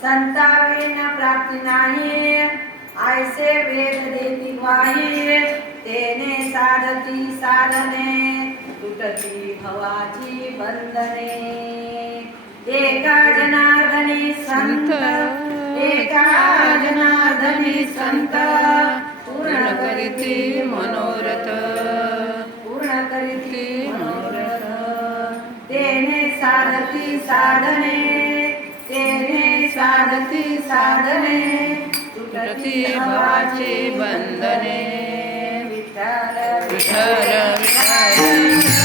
संतावेन प्राप्ती नाही ऐसे वेद देती ग्वाही तेने साधती साधने तुटती भवाची बंधने एका जनार्दनी संत एका जनार्दनी संत पूर्ण करीती मनोरथ पूर्ण करीती मनोरथ तेने साधती साधने तेने साधती साधने तुटती भवाची बंधने विठ्ठल विठ्ठल विठ्ठल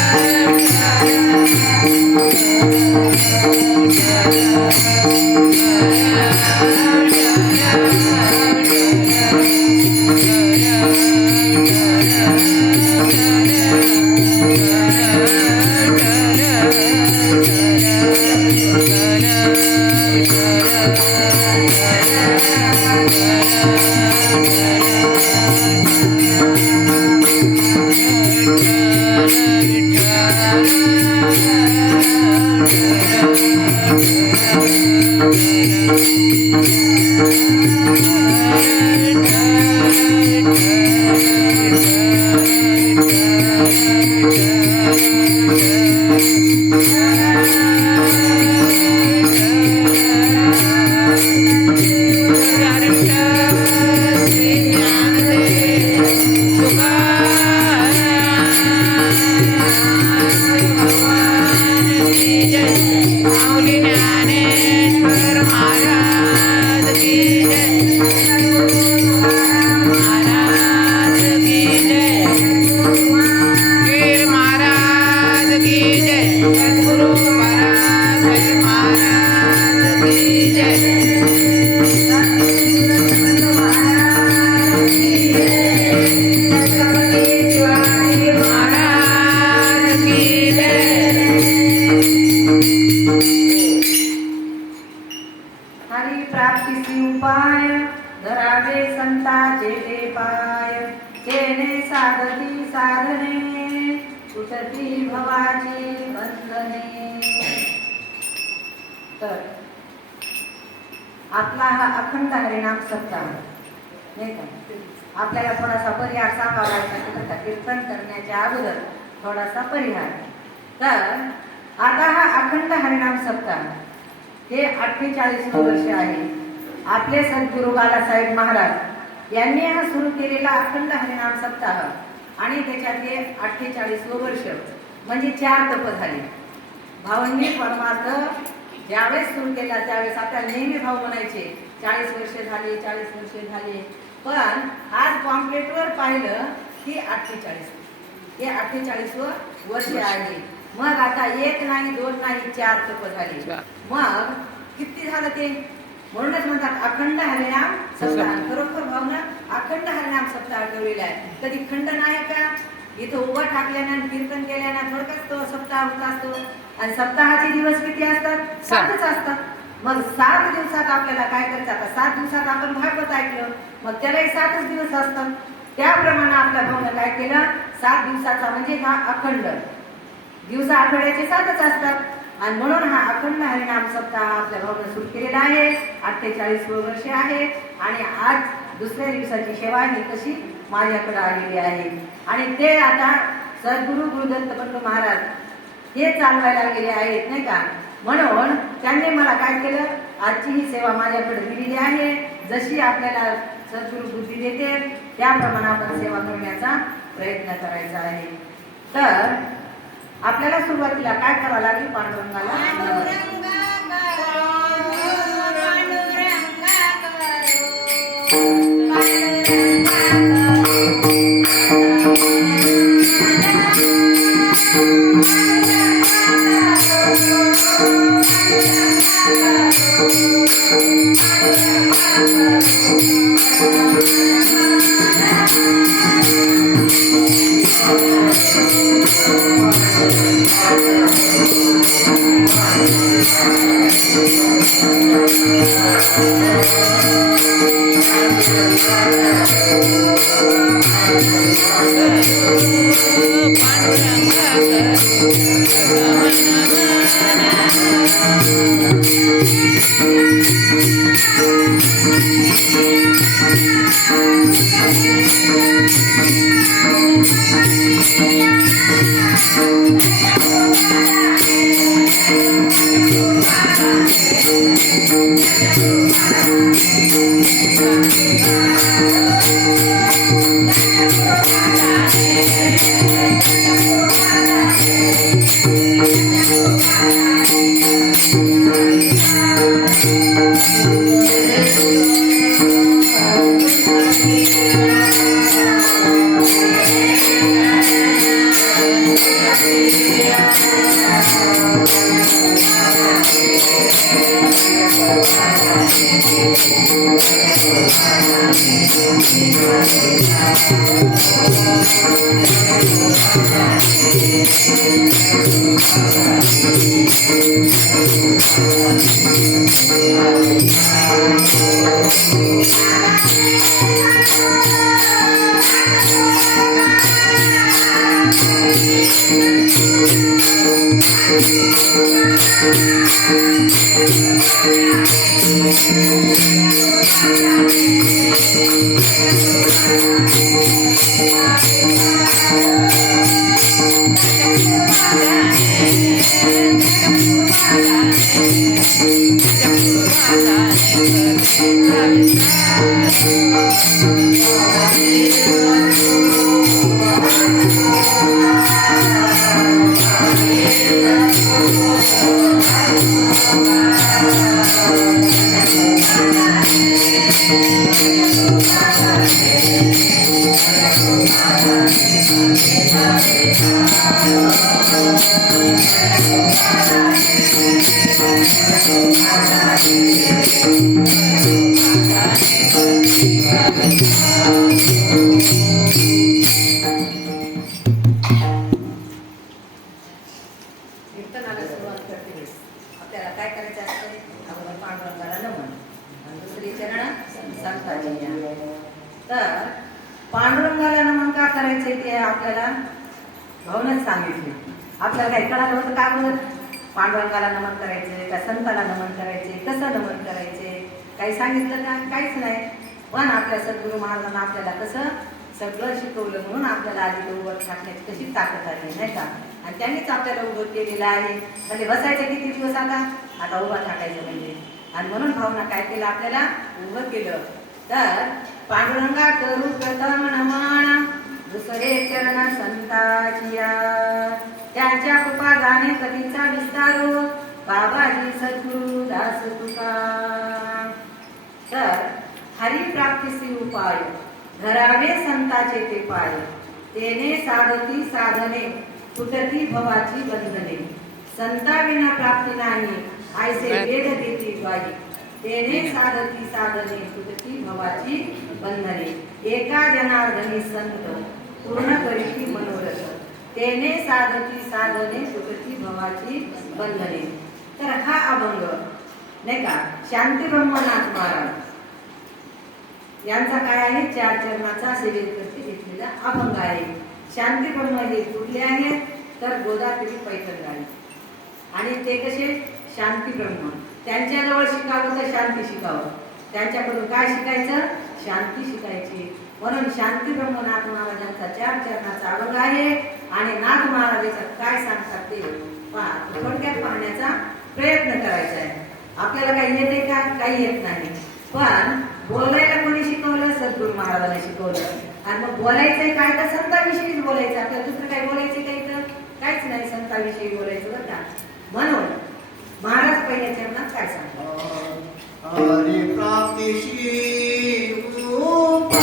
पाय, धरावे संताचे ते पाय, तेने साधती साधने, सुटती भवाची बंधने. तर आपला हा अखंड हरिनाम सप्ताह नाही का, आपल्याला थोडासा परिहार सांगावा लागला कीर्तन करण्याच्या अगोदर थोडासा परिहार. तर आता हा अखंड हरिनाम सप्ताह हे 48 वर्ष आहे. आपले सद्गुरू बालासाहेब महाराज यांनी हा सुरू केलेला अखंड हरिनाम सप्ताह आणि त्याच्यात हे 48 वर्ष म्हणजे 4 तप झाले. भावांनी परमार्थ ज्यावेळेस सुरू केला त्यावेळेस आपल्याला नेहमी भाऊ म्हणायचे 40 वर्ष झाले, 40 वर्ष झाले. पण आज पॉम्पलेटवर पाहिलं की 48 हे 48 वर्ष आहे. मग आता 1 नाही 2 नाही 4 तप झाले. मग किती झालं ते, म्हणूनच म्हणतात अखंड हरिनाम सप्ताह. खरोखर भावना अखंड हरिनाम सप्ताह ठेवलेला आहे. कधी खंड नाही का, इथं उभं टाकल्यानं कीर्तन केल्यानं थोडक्यात तो सप्ताह होत असतो. आणि सप्ताहाचे दिवस किती असतात, 7च असतात. मग 7 दिवसात आपल्याला काय करायचं, आता 7 दिवसात आपण भागवत ऐकलं मग त्यालाही 7च दिवस असतात. त्याप्रमाणे आपल्या भावनं काय केलं, 7 दिवसाचा म्हणजे हा अखंड दिवस आठवड्याचे 7च असतात. आणि म्हणून हा अखंड हरिनाम सप्ताह आपल्या भावनं सुरू केलेला आहे. 48 वर्ष आहे. आणि आज दुसऱ्या दिवसाची सेवा ही कशी माझ्याकडे आलेली आहे. आणि ते आता सद्गुरू गुरुदत्त बंधू महाराज हे चालवायला गेले आहेत नाही का. म्हणून त्यांनी मला काय केलं, आजची ही सेवा माझ्याकडे दिलेली आहे. जशी आपल्याला सद्गुरू बुद्धी देते त्याप्रमाणे आपण सेवा करण्याचा प्रयत्न करायचा आहे. तर आपल्याला सुरुवातीला काय करावं लागेल, पांडुरंगाला कीर्तनाला सुरुवात करते वेळेस आपल्याला काय करायचं असतं, अगोदर पांडुरंगाला नमन आणि दुसरी चरण संताची या. तर पांडुरंगाला नमन का करायचे ते आपल्याला भाऊनच सांगितले. आपल्याला काही कळालं होतं का बरं पांडुरंगाला नमन करायचे का संताला नमन करायचे, कसं नमन करायचे, काही सांगितलं का? काहीच नाही. पण आपल्या सद्गुरू महाराजांना आपल्याला कसं सगळं शिकवलं म्हणून आपल्याला आधी उभं टाकण्याची कशी ताकद आली नाही का. आणि त्यांनीच आपल्याला उभं केलेलं आहे. म्हणजे बसायचं किती दिवस आता उभा टाकायचं म्हणजे. आणि म्हणून भावना काय केलं आपल्याला उभं केलं. तर पांडुरंगा करू प्रथम नमन दुसरे चरण संताचिया, त्यांच्या कृपा गाणे कधीचा विस्तारो बाबाजी सद्गुरु दास तुका. तर हरिप्राप्तीसी उपाय धरावे संताचे ते पाय, तेने साधती साधने तुटती भवाची बंधने, संता विना प्राप्ती नाही ऐसे वेद देती द्वाई, तेने साधती साधने तुटती भवाची बंधने, एका जनार्दनी संत पूर्ण करीती मनोरथ, तेने साधती साधने तुटती भवाची बंधने. तर हा अभंग नाही का शांती ब्रह्मनाथ महाराज यांचा काय आहे, 4 चरणाचा सेवेकरती घेतलेला अभंग आहे. शांती ब्रह्म हे कुठले आहेत तर गोदावरी पैठणगाडी. आणि ते कसे शांती ब्रह्म, त्यांच्याजवळ शिकावं तर शांती शिकावं, त्यांच्याकडून काय शिकायचं शांती शिकायची. म्हणून शांती ब्रह्मनाथ महाराजांचा 4 चरणाचा अभंग आहे. आणि नाथ महाराजांचं काय सांगतात ते थोडक्यात पाहण्याचा प्रयत्न करायचा आहे. आपल्याला काही येते का? काही येत नाही. पण बोलायला कोणी शिकवलं? सद्गुरू महाराजांनी शिकवलं. आणि मग बोलायचंय काय तर संतांविषयीच बोलायचं. आपल्याला दुसरं काही बोलायचं काही तर काहीच नाही, संतांविषयी बोलायचं बरं का. म्हणून महाराज पहिल्या चरणात काय सांगतात, हरिप्राप्तीशी उपाय,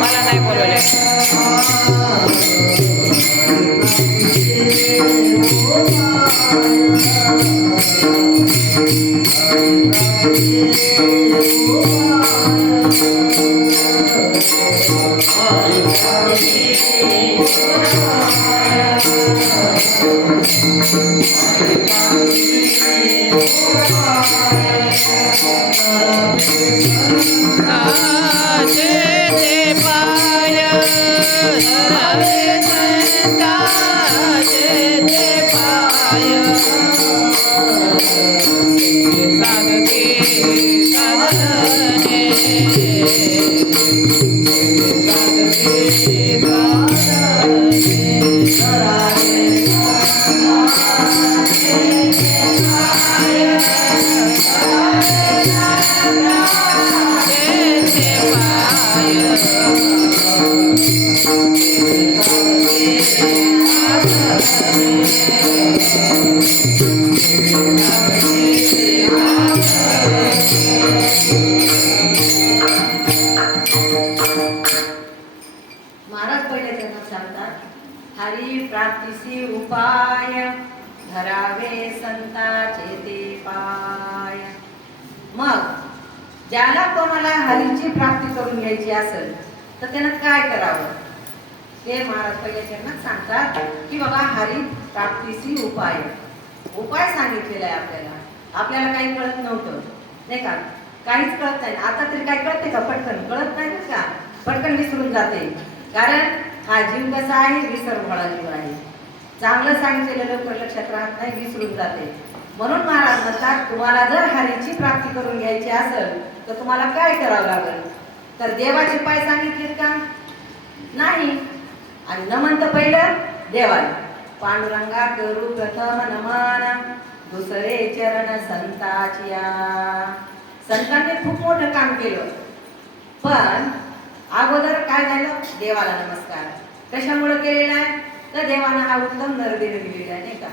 मला नाही बोलवले. महाराज पहिल्या चरणात सांगतात हरी प्राप्तीसी उपाय धरावे संताचे ते पाय. मग ज्याला कोणाला हरीची प्राप्ती करून घ्यायची असेल तर त्यानं काय करावं ते महाराज पहिल्या चरणात सांगतात की बाबा हरी प्राप्तीसी उपाय सांगितलेला आहे आपल्याला. आपल्याला काही कळत नव्हतं नाही का, काहीच कळत नाही. आता तरी काय कळते का? पटकन कळत नाही का, पटकन विसरून जाते. कारण हा जीव कसा आहे, विसरभोळा जीव आहे. चांगलं सांगितलेलं लवकर लक्षात राहत नाही, विसरून जाते. म्हणून महाराज म्हणतात तुम्हाला जर हरीची प्राप्ती करून घ्यायची असेल तर तुम्हाला काय करावं लागेल तर देवाचे पाय सांगितलेत का? नाही. आणि नमन तर पहिलं देवाला. पांडुरंगा करू प्रथम नमन दुसरे चरण संताचिया. संतांनी खूप मोठं काम केलं, पण अगोदर काय झालं देवाला नमस्कार. कशामुळे केलेला आहे तर देवानं हा उत्तम नरदेह दिलेला आहे नाही का.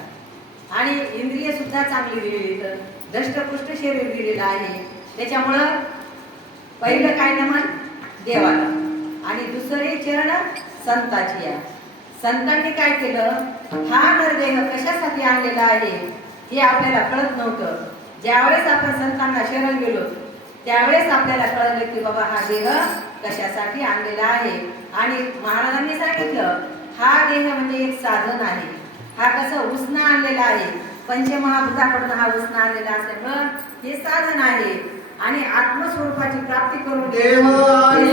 आणि इंद्रिय सुद्धा चांगली दिलेली, तर दष्टपुष्ट शरीर दिलेलं आहे. त्याच्यामुळं पहिलं काय नमन देवाला आणि दुसरे चरण संताची. संतांनी काय केलं, हा नरदेह कशासाठी आणलेला आहे हे आपल्याला कळत नव्हतं. ज्यावेळेस आपण संतांना शरण गेलो त्यावेळेस आपल्याला कळलं की बाबा हा देह कशासाठी आणलेला आहे. आणि महाराजांनी सांगितलं हा देह म्हणजे एक साधन आहे. हा कसं उसना आणलेला आहे, पंचमहाभूताकडून हा उसना आणलेला असल्यामुळं हे साधन आहे. आणि आत्मस्वरूपाची प्राप्ती करून देव आणि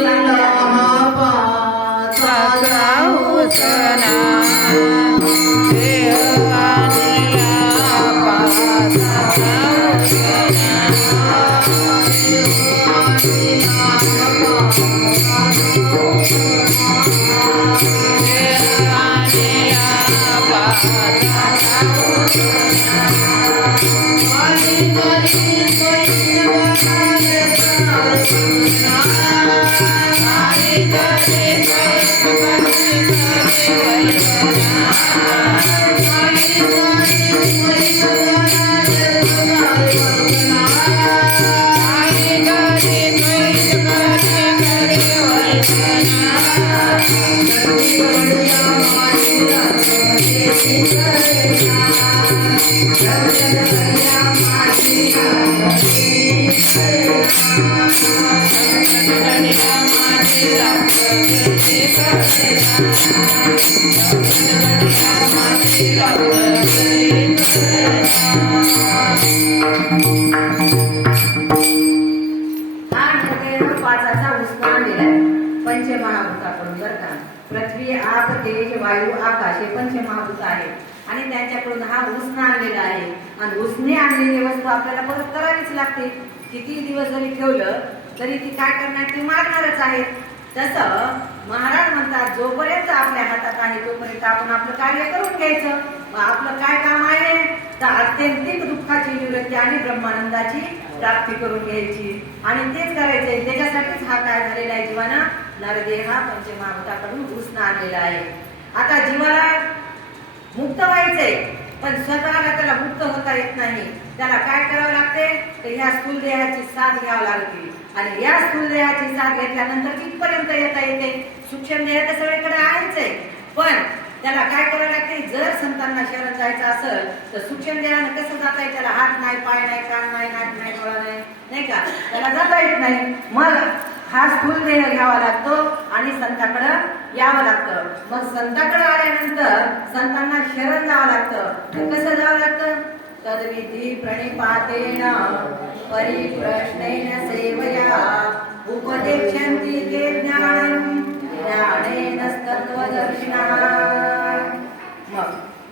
पंचमहाभूताकडून बरं का. पृथ्वी, आप, तेज, वायू, आकाश हे पंचमहाभूत आहेत. आणि त्यांच्याकडून हा उसना आणलेला आहे. आणि उसने आणलेली वस्तू आपल्याला परत करावीच लागते. किती दिवस जरी ठेवलं तरी ती काय करणार, ती मागणारच आहे. तसं महाराज म्हणतात जोपर्यंत आपल्या हातात आहे तोपर्यंत आपण आपलं कार्य करून घ्यायचं. आपलं काय काम आहे तर आत्यंतिक दुःखाची निवृत्ती आणि ब्रह्मानंदाची प्राप्ती करून घ्यायची. आणि तेच करायचंय. त्याच्यासाठीच हा काय झालेला आहे जीवाना नरदेह हा पंचमहाभूताकडून उसना आणलेला आहे. आता जीवाला मुक्त व्हायचंय पण स्वतःला त्याला मुक्त होता येत नाही. त्याला काय करावं लागते तर ह्या स्थूल देहाची साथ घ्यावी लागते. आणि या स्थूल देहाची साथ घेतल्यानंतर कितपर्यंत येता येते. सूक्ष्म देह तर सगळीकडे आहेच आहे पण त्याला काय करावं लागते. जर संतांना शरण जायचं असेल तर सूक्ष्म देहानं कसं जाता येईल. त्याला हात नाही, पाय नाही, कान नाही, नाक नाही, डोळा नाही, नाही का, त्याला जाता येत नाही. मग हा स्थूल देह घ्यावा लागतो आणि संताकडं यावं लागतं. मग संताकडे आल्यानंतर संतांना शरण जावं लागतं. कसं जावं लागतं. तद्विधी प्रणिपातेन परिप्रश्नेन सेवया उपदेक्षन्ति ते ज्ञानं ज्ञानेन तत्त्वदर्शिनः. मग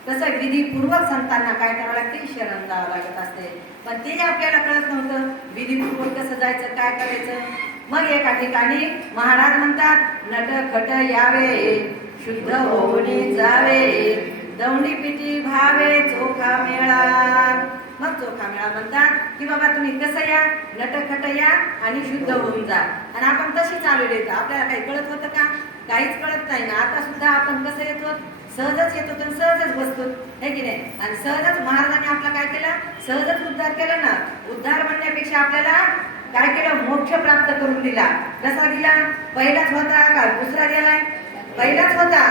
तसं विधीपूर्वक संतांना काय करावं लागते, शरण जावं लागत असते. पण ते आपल्याला कळत नव्हतं विधीपूर्वक कसं जायचं, काय करायचं. मग एका ठिकाणी महाराज म्हणतात नट खट यावे शुद्ध होऊनी जावे दौंडी पिटी भावे चोखा मेळा. मग चोखा मेळा म्हणतात की बाबा तुम्ही कसं या, नटखट या आणि शुद्ध होऊन जा. आणि आपण तशी चालू येतो. आपल्याला काही कळत होतं का, काहीच कळत नाही ना. आता सुद्धा आपण कसं येतो, सहजच येतो तर सहजच बसतो, हे की नाही. आणि सहजच महाराजांनी आपला काय केलं, सहजच उद्धार केला ना. उद्धार म्हणण्यापेक्षा आपल्याला काय केलं, मोक्ष प्राप्त करून दिला. कसा दिला, पहिलाच होता का दुसरा गेलाय, पहिलाच होता.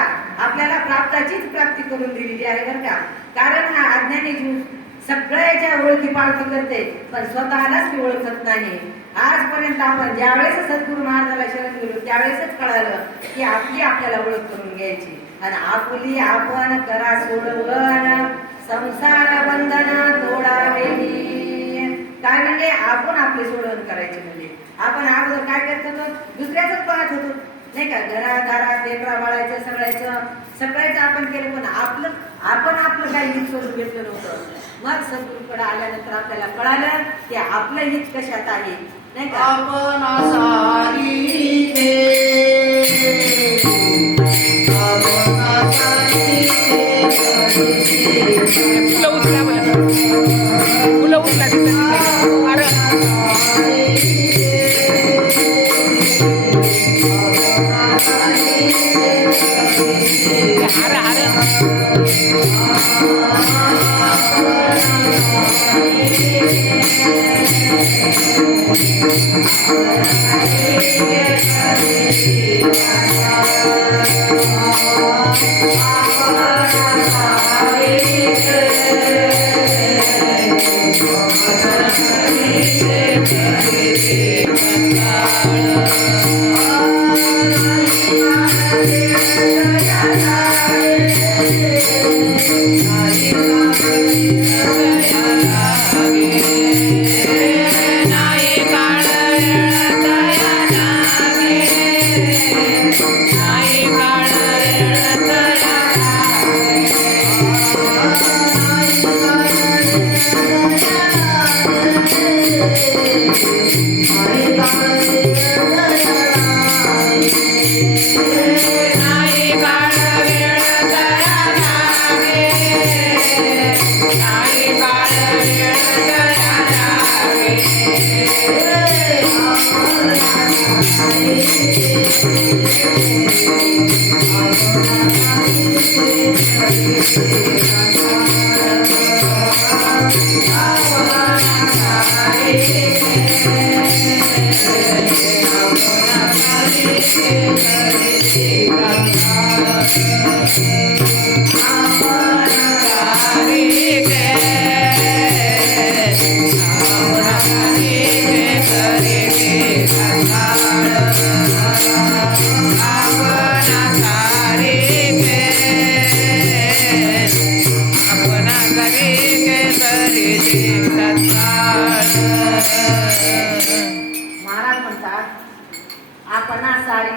आपल्याला प्राप्ताचीच प्राप्ती करून दिलेली आहे बरं का. कारण हा अज्ञानी जीव सगळ्याच्या ओळखी पाळखी करते पण स्वतःलाच ती ओळखत नाही. आजपर्यंत आपण ज्यावेळेस सद्गुरू महाराजाला शरण गेलो त्यावेळेसच कळालं की आपली आपल्याला ओळख करून घ्यायची. आणि आपली आपण करा सोडवण संसार बंधन तोडावेही. काय म्हणजे आपण आपली सोडवण करायची. म्हणजे आपण अगोदर काय करत होतो, दुसऱ्याच पाहत होतो नाही का. घरादारात लेकरा बाळायचं सगळ्याचं आपण केलं पण आपण आपलं काही हित सोडून घेतलं नव्हतं. मग सद्गुरूकडे आल्यानंतर आपल्याला कळालं की आपलं हित कशात आहे नाही का. आपण सारी फुलं उचला हार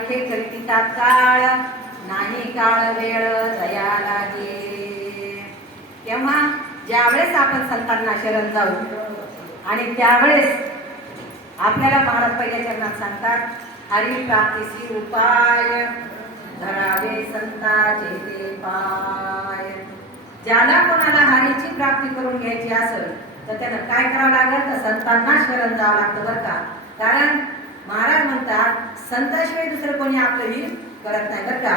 सारिखे करीती तात्काळ नाही काळ वेळ दया लागे. तेव्हा ज्यावेळेस आपण संतांना शरण जाऊ आणि त्यावेळेस आपल्याला महाराज पहिल्या चरणात सांगतात, हरी प्राप्तीसी उपाय धरावे संताचे ते पाय. ज्याला कोणाला हरीची प्राप्ती करून घ्यायची असेल तर त्यानं काय करावं लागेल तर संतांना शरण जावं लागतं बरं का. कारण महाराज म्हणतात संताशिवाय दुसरं कोणी आपलं हित करत नाही बरं का.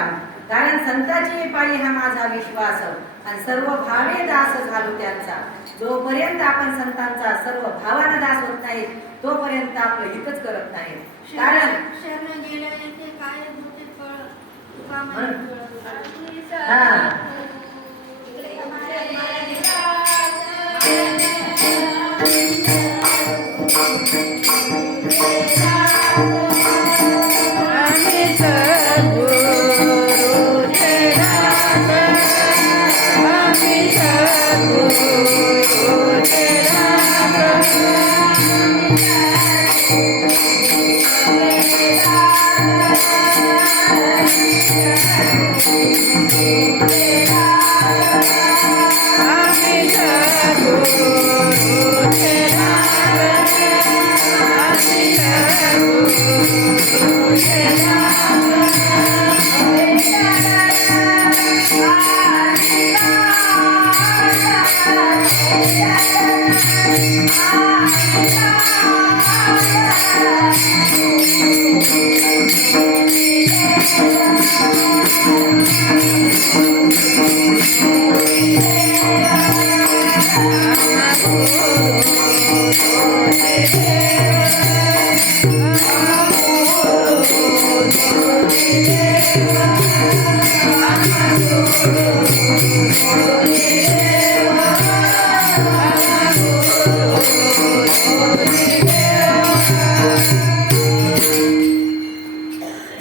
कारण संताची पायी हा माझा विश्वास आणि सर्व भावे दास झालो त्यांचा. जोपर्यंत आपण संतांचा सर्व भावाने दास होत नाही तोपर्यंत आपलं हितच करत नाही. कारण शरण गेलं येथे काय होते कळ तुका हा आम्ही सद्गुरूचे दास, आम्ही सद्गुरूचे दास. आम्ही सद्गुरूचे दास, आम्ही सद्गुरूचे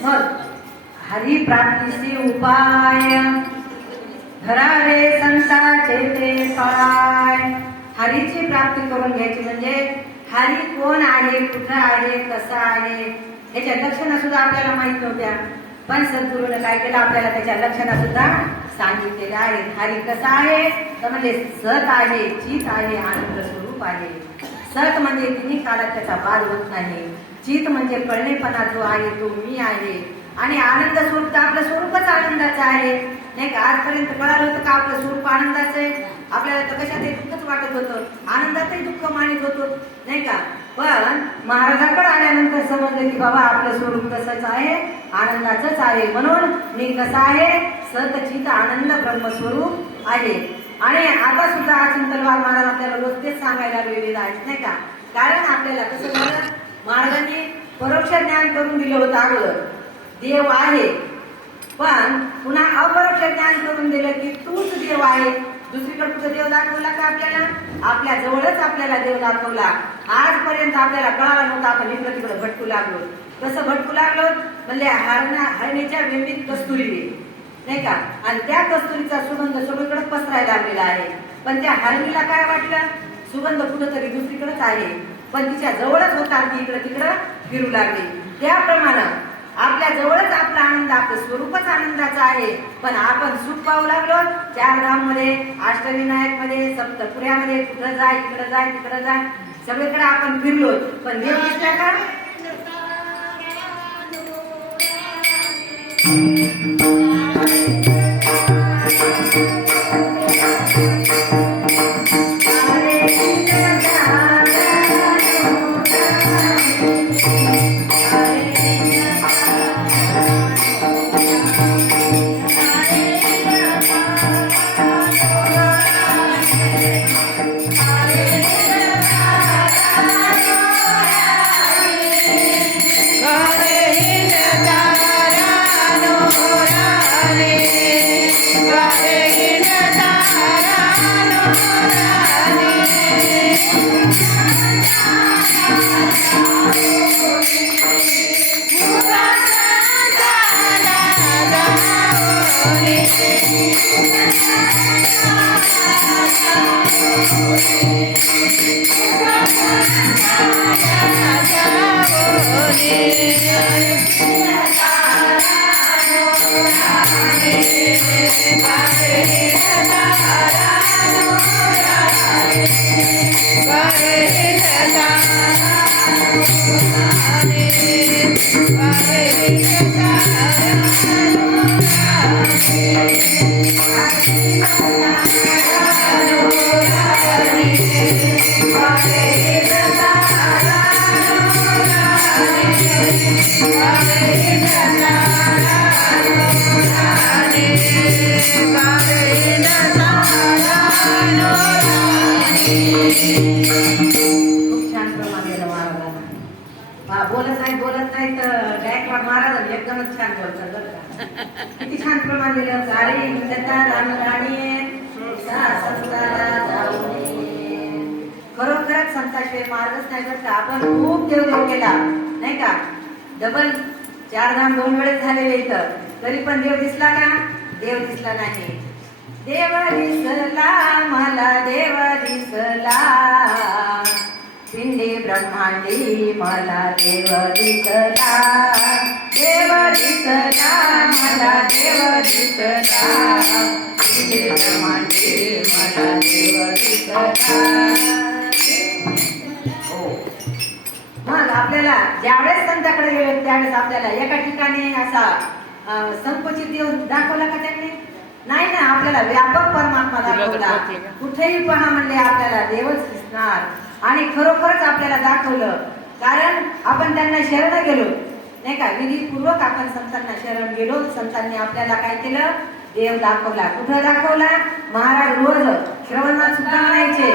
मग हरी प्राप्तीचे उपाय धरावे संताचे ते पाय. हरीची प्राप्ती करून घ्यायची म्हणजे हरी कोण आहे, कुठं आहे, कसा आहे याच्या लक्षणं सुद्धा आपल्याला माहित नव्हत्या. पण सद्गुरूने काय केलं आपल्याला त्याच्या लक्षणं सुद्धा सांगितलेल्या आहेत. हरी कसा आहे तर म्हणजे सत आहे, चित आहे, आनंद स्वरूप आहे. सत म्हणजे तिन्ही काळात त्याचा बाद होत नाही. चित म्हणजे कळणेपणा जो आहे तो मी आहे. आणि आनंद स्वरूप तर आपलं स्वरूपच आनंदाचं आहे नाही का. आजपर्यंत कळालं होतं का आपलं स्वरूप आनंदाचं आहे. आपल्याला तर कशातही दुःखच वाटत होतं, आनंदातही दुःख मानित होतो नाही का. पण महाराजांकडे आल्यानंतर समजलं की बाबा आपलं स्वरूप तसंच आहे, आनंदाचंच आहे. म्हणून मी कसा आहे, सतचित आनंद ब्रह्मस्वरूप आहे. आणि आता सुद्धा चिंतनवाद महाराज आपल्याला रोज तेच सांगायला लागलेले आहेत नाही का. कारण आपल्याला कसं झालं, महाराजांनी परोक्ष ज्ञान करून दिलं होतं अगोदर देव आहे, पण पुन्हा अपरोक्ष ज्ञान करून दिलं की तूच देव आहे. दुसरीकडे कुठं देव दाखवला का आपल्याला, आपल्या जवळच आपल्याला देव दाखवला. आजपर्यंत आपल्याला कळाला नव्हता, आपण इकडं तिकडं भटकू लागलो. कसं भटकू लागलो म्हणजे हरणीच्या वेंबीत कस्तुरी नाही का. आणि त्या कस्तुरीचा सुगंध सगळीकडे पसरायला लागलेला आहे. पण त्या हरणीला काय वाटलं, सुगंध कुठंतरी दुसरीकडेच आहे, पण तिच्या जवळच होता, ती इकडं तिकडं फिरू लागली. त्याप्रमाणे आपल्या जवळच आपला आनंद, आपलं स्वरूपच आनंदाचं आहे. पण आपण सुख पाहू लागलो चारधाम मध्ये, अष्टविनायक मध्ये, सप्तपुऱ्यामध्ये, कुठं जाय इकडं जाय तिकडं जाय, सगळीकडे आपण फिरलो. पण देव दिसला का, खूप छान प्रमाण गेलं महाराजांना. बोलत नाही तर गायकवाड महाराज एकदमच छान बोलतात बरं का. किती छान प्रमाण दिलं. सारी निंदता राणी संताला जाऊनी. खरोखरच संताशिवाय मार्गच नाही बरं का. आपण खूप देवदेव केला नाही का. डबल 4 धाम 2 वेळेस झालेले इथं, तरी पण देव दिसला का? देव दिसला नाही. देव दिसला मला देव दिसला, पिंडी ब्रह्मांडी मला देव दिसला. देव दिसला मला देव दिसला, पिंडी ब्रह्मांडी मला देव दिसला. मग आपल्याला ज्यावेळेस संताकडे गेलो त्यावेळेस आपल्याला एका ठिकाणी असा संकुचित देव दाखवला का त्यांनी? नाही ना. आपल्याला व्यापक परमात्मा दाखवला. कुठेही पहा म्हणले आपल्याला देवच दिसणार. आणि खरोखरच आपल्याला दाखवलं. कारण आपण त्यांना शरण गेलो नाही का. विधीपूर्वक आपण संतांना शरण गेलो. संतांनी आपल्याला काय केलं? देव दाखवला. कुठं दाखवला? महाराज रोज श्रवणात सुद्धा म्हणायचे,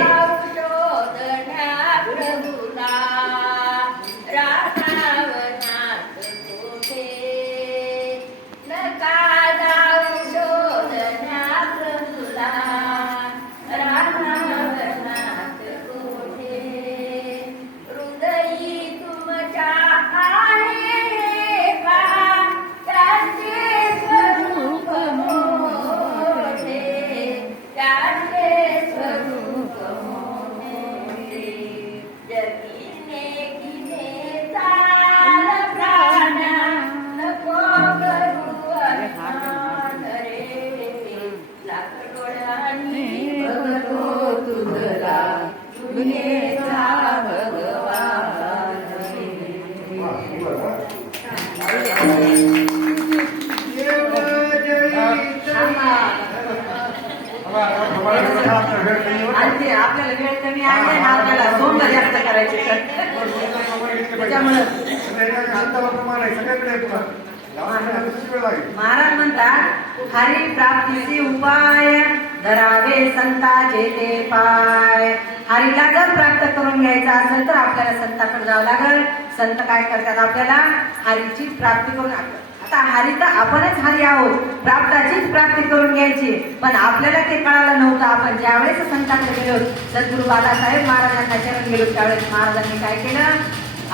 आणखी आपल्याला वेळ कमी आहे ना. आपल्याला सोंग जास्त करायचे त्याच्यामुळे महाराज म्हणतात, हरी प्राप्तीचे उपाय धरावे संताचे ते पाय. हरीला जर प्राप्त करून घ्यायचा असेल तर आपल्याला संताकडे जावं लागेल. संत काय करतात? आपल्याला हरीची प्राप्ती करून. आता हरी तर आपणच हरी आहोत, प्राप्ताचीच प्राप्ती करून घ्यायची. पण आपल्याला ते कळालं नव्हतं. आपण ज्यावेळेस संताकडे गेलो, सद्गुरू बाळासाहेब महाराजांना शरण गेलो, त्यावेळेस महाराजांनी काय केलं?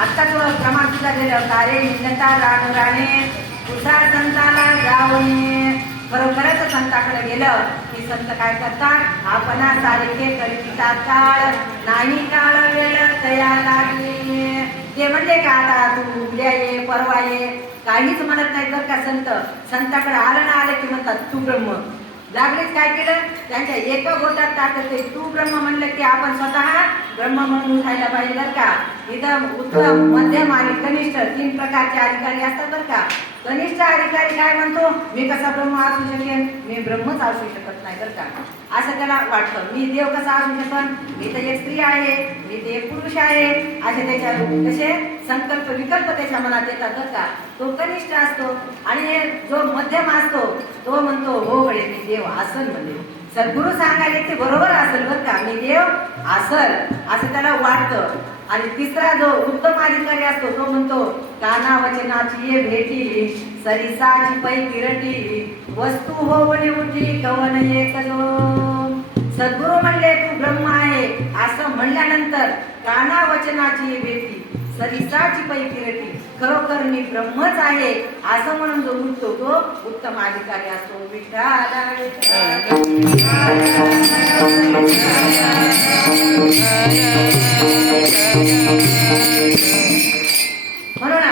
आता तो प्रमाण सुद्धा दिलं. कार्य निंदता राणू राणे कुठा संताला जाऊनी. खरोखरच संताकडे गेलं की संत काय करतात? आपणा सारिके करीत काळ नाही काळ वेळ तया लागली. ते म्हणते का आता तू उद्या ये परवा ये, काहीच म्हणत नाही बरं का. संताकडे आलं ना आले की म्हणतात तू ब्रह्म. लागलीच काय केलं? त्यांच्या एका बोटात टाकते तू ब्रह्म म्हणलं की आपण स्वतः ब्रह्म म्हणून उठायला पाहिजे बरं का. इथं उत्तम मध्यम आणि कनिष्ठ 3 प्रकारचे अधिकारी असतात बरं का. कनिष्ठ अधिकारी काय म्हणतो? मी कसा ब्रह्म असू शकेन? मी ब्रह्मच असू शकत नाही बरं का. असं त्याला वाटतं. मी देव कसा असू शकन? मी तर एक स्त्री आहे, मी तर एक पुरुष आहे. असे त्याच्या कसे संकल्प विकल्प त्याच्या मनात येतात बरं का. तो कनिष्ठ असतो. आणि जो मध्यम असतो तो म्हणतो हो गडे मी देव असल. म्हणजे सद्गुरू सांगायला ते बरोबर असेल बरं का. मी देव असल असं त्याला वाटतं. आणि तिसरा जो उत्तम अधिकारी असतो तो म्हणतो काना वचनाची ये भेटी सरिसाची पै किरटी वस्तू होवली उठी कवन एक जो. सद्गुरू म्हणले तू ब्रह्म आहे असं म्हणल्यानंतर काना वचनाची ये भेटी सरिसाची पै किरटी, खरोखर मी ब्रह्मच आहे असं म्हणून जो उठतो तो उत्तम अधिकारी असतो. विठ्ठला म्हणून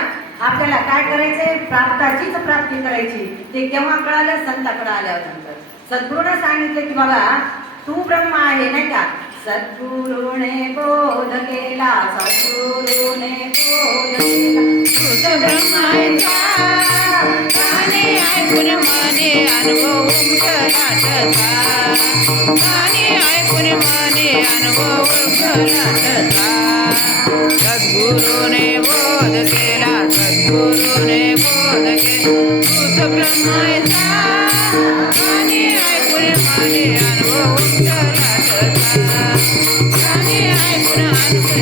आपल्याला काय करायचंय प्राप्ताचीच प्राप्ती करायची. ते केव्हा कळालं? संताकडे आल्यावर नंतर. सद्गुरूने सांगितलं की बाबा तू ब्रह्म आहे नाही का. सद्गुरूने बोध केला, सद्गुरूने बोध केला, तूच ब्रह्माचा कानी ऐकून मने अनुभव उमटला. कानी ऐकून मने अनुभव उमटला. सद्गुरूने बोध केला, सद्गुरूने बोध केला, तूच ब्रह्माचा कानी ऐकून मने अनुभव उमटला. कानी ऐकून अनुभव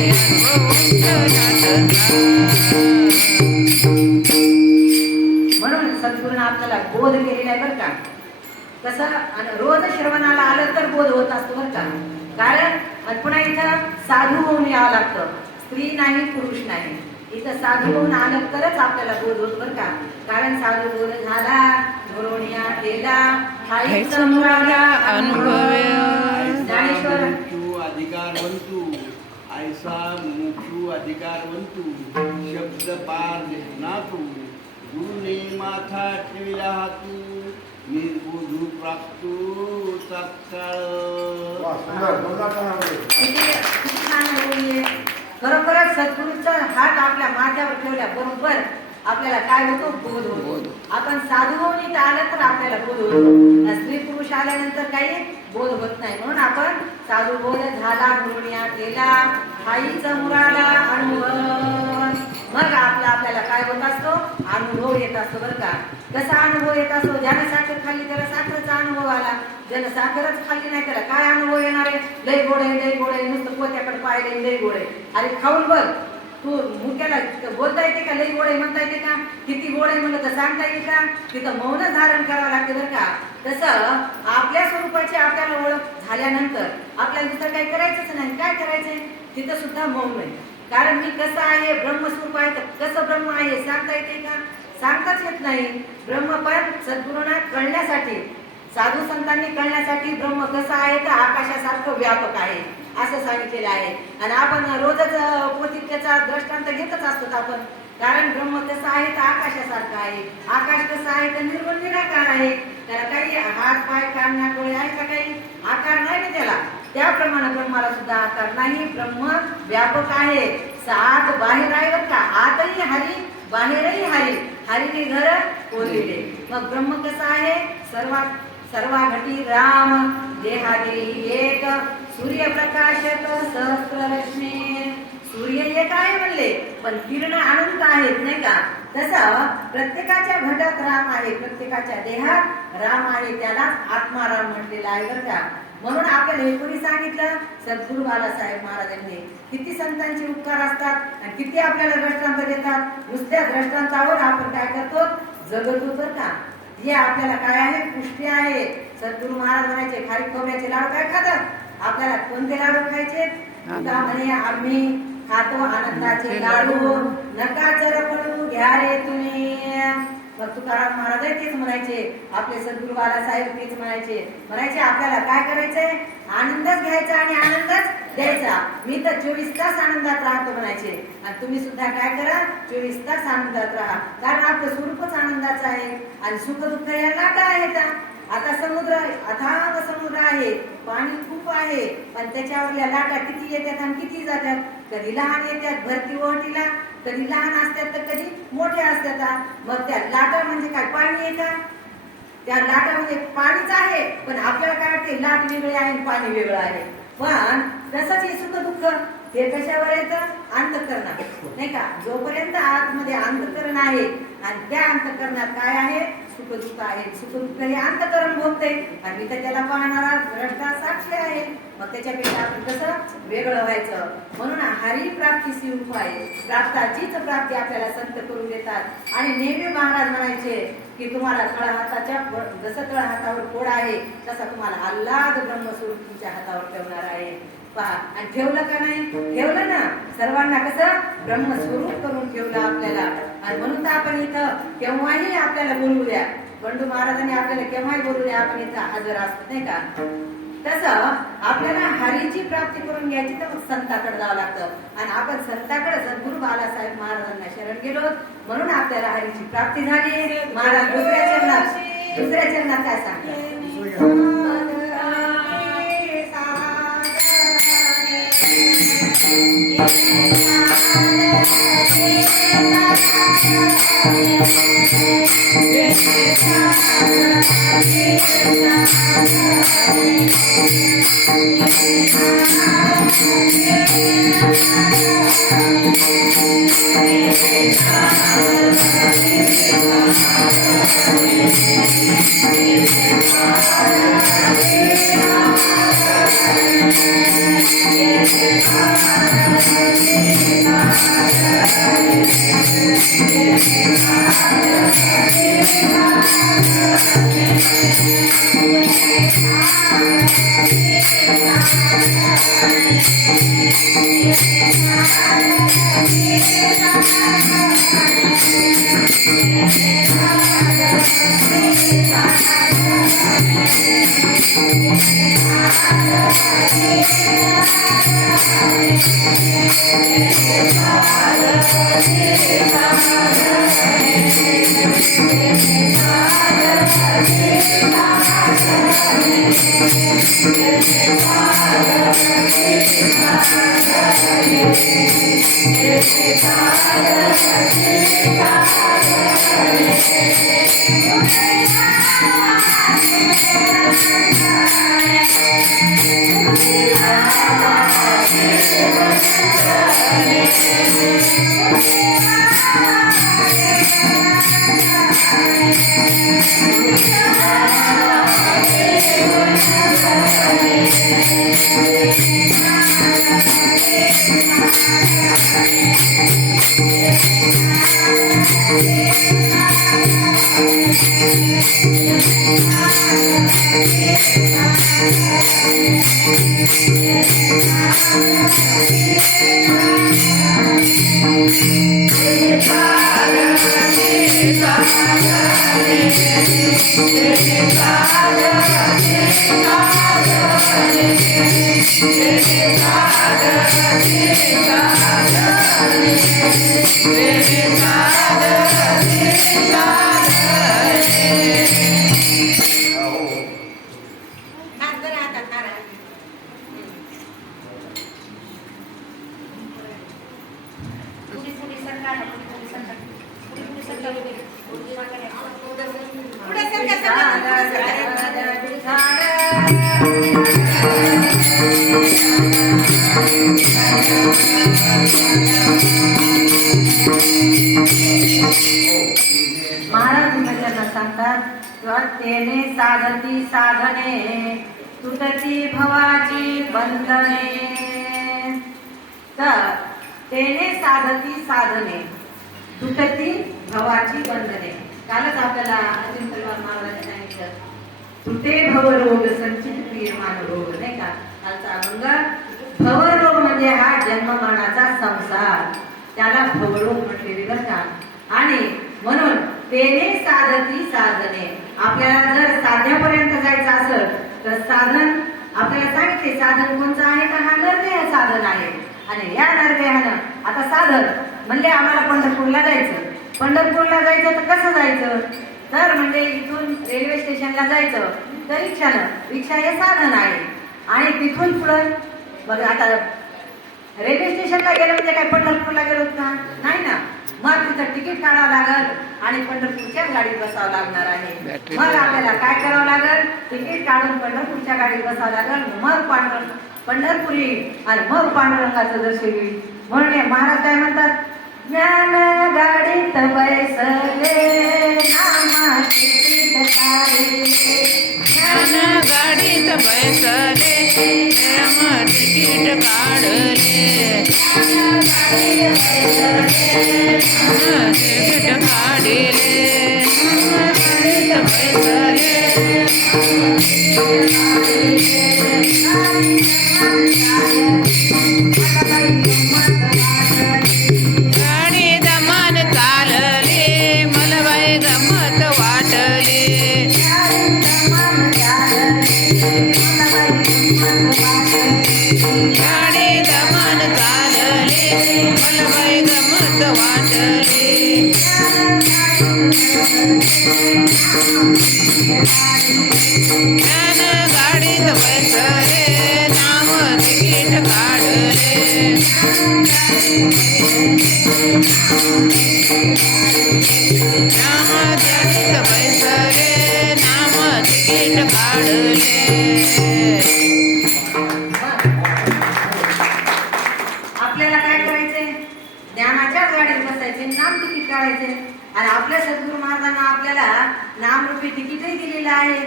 म्हणून सद्गुरूने आपल्याला बोध केलेला आहे बरं का. कसं आणि रोज श्रवणाला आलं तर बोध होत असतो बरं का. कारण आणि पुन्हा इथं साधू होऊन यावं लागतं. स्त्री नाही पुरुष नाही, इथं साधू होऊन आलं तरच आपल्याला बोध होत बरं का. कारण साधू बोध झाला म्हणून या केला हाच मला अनुभव. ज्ञानेश्वर मुक्षु अधिकारवंतु ऐसा मुक्षु अधिकारवंतु शब्द पार नातू गुरुने माथा ठेविला हातू निर्बोधू प्राप्तू तत्काळ. किती छान बोलली. खरोखरच सद्गुरूचा हात आपल्या माथ्यावर ठेवल्या बरोबर आपल्याला काय होतो? बोध होतो. आपण साधू होऊन इथं आलं तर आपल्याला बोध होतो. स्त्री पुरुष आल्यानंतर काही बोध होत नाही. म्हणून आपण साधू बोध झाला म्हणून या केला हाईच मुराला अनुभव. मग आपल्याला काय होत असतो? अनुभव येत असतो बरं का. कसा अनुभव येत असतो? ज्यानं साखर खाल्ली त्याला साखरेचा अनुभव आला. ज्यानं साखरच खाल्ली नाही त्याला काय अनुभव येणार आहे? लय गोड आहे, लय गोड आहे, नुसतं पोत्याकडे पाहिले लय गोड आहे. अरे खाऊन बघ, तू मुक्याला बोलता येते का? लई गोड आहे म्हणता येते का? किती गोड आहे म्हणलं तर सांगता येईल का? तिथं मौन धारण करावं लागते बरं का. तसं आपल्या स्वरूपाची आपल्याला ओळख झाल्यानंतर आपल्याला दुसरं काही करायचंच नाही. काय करायचंय? तिथं सुद्धा मौन आहे. कारण मी कसं आहे? ब्रह्मस्वरूप आहे. तर कसं ब्रह्म आहे सांगता येते का? सांगताच येत नाही. ब्रह्म पण सद्गुरूंना कळण्यासाठी, साधू संतांनी कळण्यासाठी ब्रह्म कसं आहे तर आकाशासारखं व्यापक आहे असं सांगितलेलं आहे. आणि आपण रोजच पोथीत त्याचा दृष्टांत घेतच असतो आपण. कारण ब्रह्म कसं आहे तर आकाशासारखं आहे. आकाश कसं आहे तर निर्गुण निराकार आहे. त्याला काही हात पाय कान नाक डोळे आहे का? काही आकार नाही ना त्याला. त्याप्रमाणे ब्रह्माला सुद्धा आकार नाही. ब्रह्म व्यापक आहे. आत बाहेर आहे बरं का. आतही हरी, बाहेरही हरी. हरीने घर कोरलेले. मग ब्रह्म कसं आहे? सर्वाघटी राम देहादेही एक सूर्यप्रकाशक सहस्ररश्मी. सूर्य एक आहे म्हणले पण किरण अनंत आहेत नाही का. तसं प्रत्येकाच्या घटात राम आहे, प्रत्येकाच्या देहात राम आहे. त्याला आत्माराम म्हटलेला आहे बरं का. म्हणून आपल्याला हे कोणी सांगितलं? सद्गुरू बालासाहेब महाराजांनी. किती संतांचे उपकार असतात आणि किती आपल्याला दृष्टांत देतात. नुसत्या दृष्टांतावर आपण काय करतो? जगतो बरं का. जे आपल्याला काय आहे? पुष्टी आहे. सद्गुरू महाराज म्हणायचे खारी खोबऱ्याचे लाडू काय खातात? आपल्याला कोणते लाडू खायचे? म्हणे आम्ही खातो आनंदाचे लाडू, नका चरपडू घ्या रे तुम्ही. मग तुकाराम महाराज तेच म्हणायचे, आपले सद्गुरू बालासाहेब तेच म्हणायचे आपल्याला काय करायचंय? आनंदच घ्यायचा आणि आनंदच द्यायचा. मी तर 24 तास आनंदात राहतो म्हणायचे. आणि तुम्ही सुद्धा काय करा? 24 तास आनंदात राहा. कारण आपलं स्वरूपच आनंदाचं आहे. आणि सुख दुःख या लाटा आहेत. आता समुद्र, अथांग समुद्र आहे, पाणी खूप आहे, पण त्याच्यावरल्या लाटा किती येतात आणि किती जातात. कधी लहान येतात भरती ओहटीला, कधी लहान असतात तर कधी मोठ्या असतात. मग त्या लाटा म्हणजे काय? पाणी येतात. त्या लाटा म्हणजे पाणीच आहे, पण आपल्याला काय वाटते? लाट वेगळी आहे आणि पाणी वेगळं आहे. पण तसंच हे सुख दुःख हे कशावर येतं? अंतःकरणात नाही का. जोपर्यंत आतमध्ये अंतःकरण आहे आणि त्या अंतःकरणात काय आहे? सुख दुःख आहे. सुख दुःख हे अंतःकरण भोगते आणि तर त्याला पाहणारा द्रष्टा साक्षी आहे. मग त्याच्यापेक्षा आपण कसं वेगळं व्हायचं? म्हणून हरी प्राप्तीची उपाय, प्राप्ताचीच प्राप्ती आपल्याला संत करून देतात. आणि नेहमी महाराज म्हणायचे की तुम्हाला तळहाताच्या जसं तळहातावर फोड आहे तसा तुम्हाला आल्हाद ब्रह्मस्वरूप तुमच्या हातावर ठेवणार आहे. पहा, आणि ठेवलं का नाही? ठेवलं ना. सर्वांना कसं ब्रह्मस्वरूप करून ठेवलं आपल्याला. आणि म्हणून तर आपण इथं केव्हाही आपल्याला बोलू द्या. बंडू महाराजांनी आपल्याला केव्हाही बोलू द्या, आपण इथं हजर असतो नाही का. तसं आपल्याला हरीची प्राप्ती करून घ्यायची तर मग संताकडे जावं लागतं आणि आपण संताकडे सद्गुरू बालासाहेब महाराजांना शरण गेलो म्हणून आपल्याला हरीची प्राप्ती झाली. महाराज दुसऱ्या चरणात काय सांगतात? महाराज तुमच्या सांगतात तेने साधती साधने तुटती भवाची बंधने. तर तेने साधती साधने तुटती भवाची बंधने. कालच आपल्याला अजिंक्य परिवार महाराजांनी सांगितलं तुटे भवरोग संचित प्रियमान रोग नाही का. कालचा अभंग भवरोग म्हणजे हा जन्ममानाचा संसार त्याला भवरोग म्हटलेले बरं का. आणि म्हणून तेने साधती साधने आपल्याला जर साध्यापर्यंत जायचं असेल तर साधन आपल्याला सांगितले साधन कोणतं आहे तर हा नरदेह साधन आहे. आणि या नरदेहानं आता साधन म्हणजे आम्हाला पंढरपूरला जायचं. पंढरपूरला जायचं तर कसं जायचं तर म्हणजे इथून रेल्वे स्टेशनला जायचं तर रिक्षा हे साधन आहे. आणि तिथून पुढं बघा आता रेल्वे स्टेशनला गेलं म्हणजे काय पंढरपूरला गेलो का नाही ना. मग तिथं तिकीट काढावं लागल आणि पंढरपूरच्या गाडीत बसावं लागणार आहे. मग आपल्याला काय करावं लागल तिकीट काढून पंढरपूरच्या गाडीत बसावं लागल. मग पंढरपुरी आणि मग पांडुरंगाचं दर्शन होईल. म्हणून महाराज काय म्हणतात ज्ञान गाडीत बैसले नामाची तिकीट काढले. ज्ञान गाडीत बैसले नाम तिकीट काढले. तिकीट काढले गाडीत बैसले. गाडी दमान चालले मलबाई गमत वाटले. वाटले ज्ञान गाडीत बसले नाम तिकीट काढले नाम गाडीत बसले नाम तिकीट काढले आपल्याला काय करायचंय ज्ञानाच्याच गाडीत बसायचे नाम तिकीट काढायचे आणि आपल्या सद्गुरू महाराजांना आपल्याला नामरूपी तिकीटही दिलेलं आहे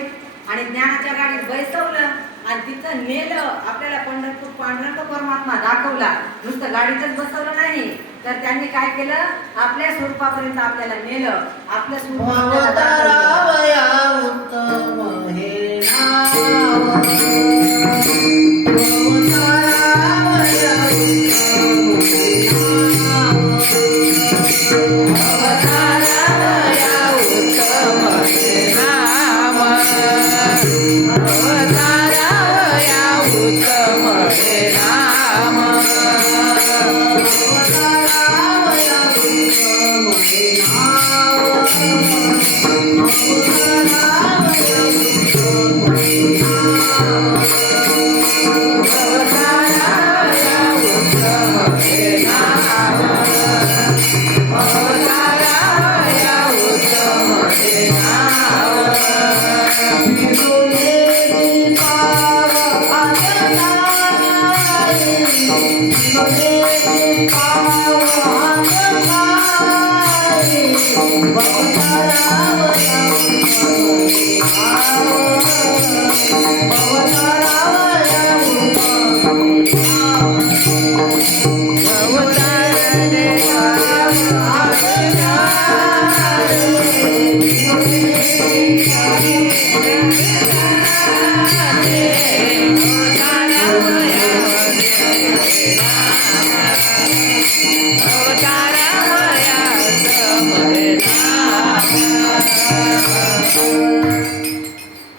आणि ज्ञानाच्या गाडीत बैसवलं आणि तिथं नेलं आपल्याला पंढरपूर पांडुरंग परमात्मा दाखवला नुसतं गाडीतच बसवलं नाही तर त्यांनी काय केलं आपल्या स्वरूपापर्यंत आपल्याला नेलं आपलं स्वरूप आपल्याला दाखवलं. उत्तम हे नाव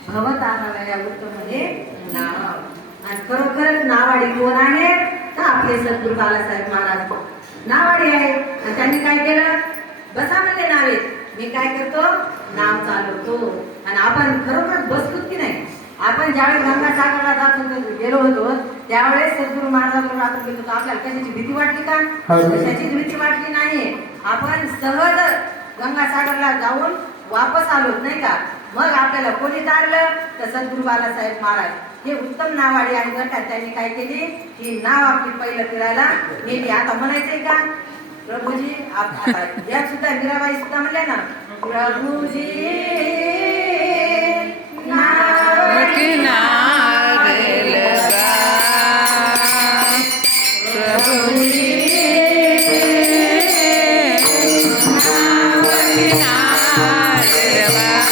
भवताराया उत्तमने नाव आणि खरोखरच नावाडी कोण आहे तर आपले सद्गुरू बालासाहेब महाराज नावाडी आहे आणि त्यांनी काय केलं बसा म्हणले नावेत मी काय करतो नाव चालवतो आणि आपण खरोखर बसतो की नाही आपण ज्यावेळेस गंगासागरला जात होतो गेलो होतो त्यावेळेस सद्गुरू महाराजांबरोबर आपण गेलो होतो आपल्याला कशाची भीती वाटली का कशाचीच भीती वाटली नाही आपण सहज गंगासागरला जाऊन वापस आलो नाही का मग आपल्याला कोणी तारलं तर सद्गुरू बालासाहेब महाराज हे उत्तम नावाडी आणि गटात त्यांनी काय केली की नाव आपली पहिलं फिरायला नेली आता म्हणायचंय का प्रभूजी या सुद्धा मीराबाई सुद्धा म्हणल्या ना प्रभूजी नाव किनारे लगा प्रभुजी नाव किनारे लगा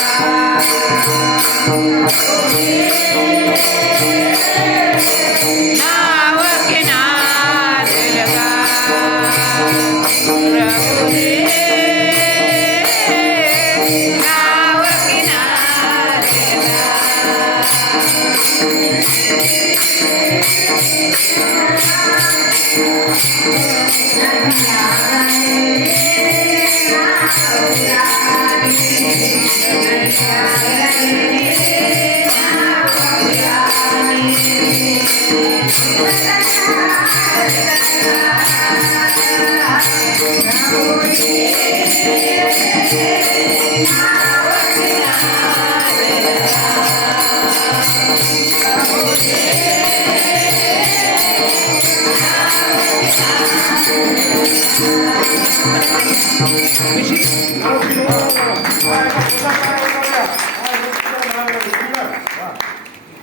नाव किनारे लगा प्रभुजी नाव किनारे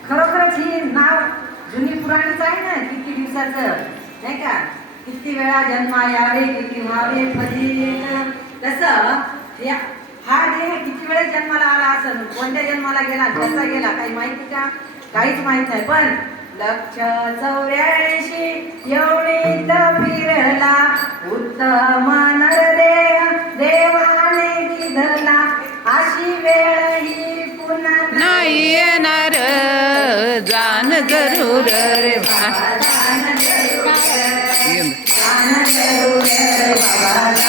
खरोखरच ही नाव जुनी पुराणीच आहे ना किती दिवसाचं नाही का किती वेळा जन्मा यावे किती व्हावे फजित तसं हा देह किती वेळेस जन्माला आला असं कोणत्या जन्माला गेला कसा गेला काही माहिती का काहीच माहित नाही पण 184 एवढीत फिरला उत्तम नरदेह देवाने दिधला अशी वेळ ही पुन्हा नाही येणार जाण जरूर रे जाण जरूर बाबा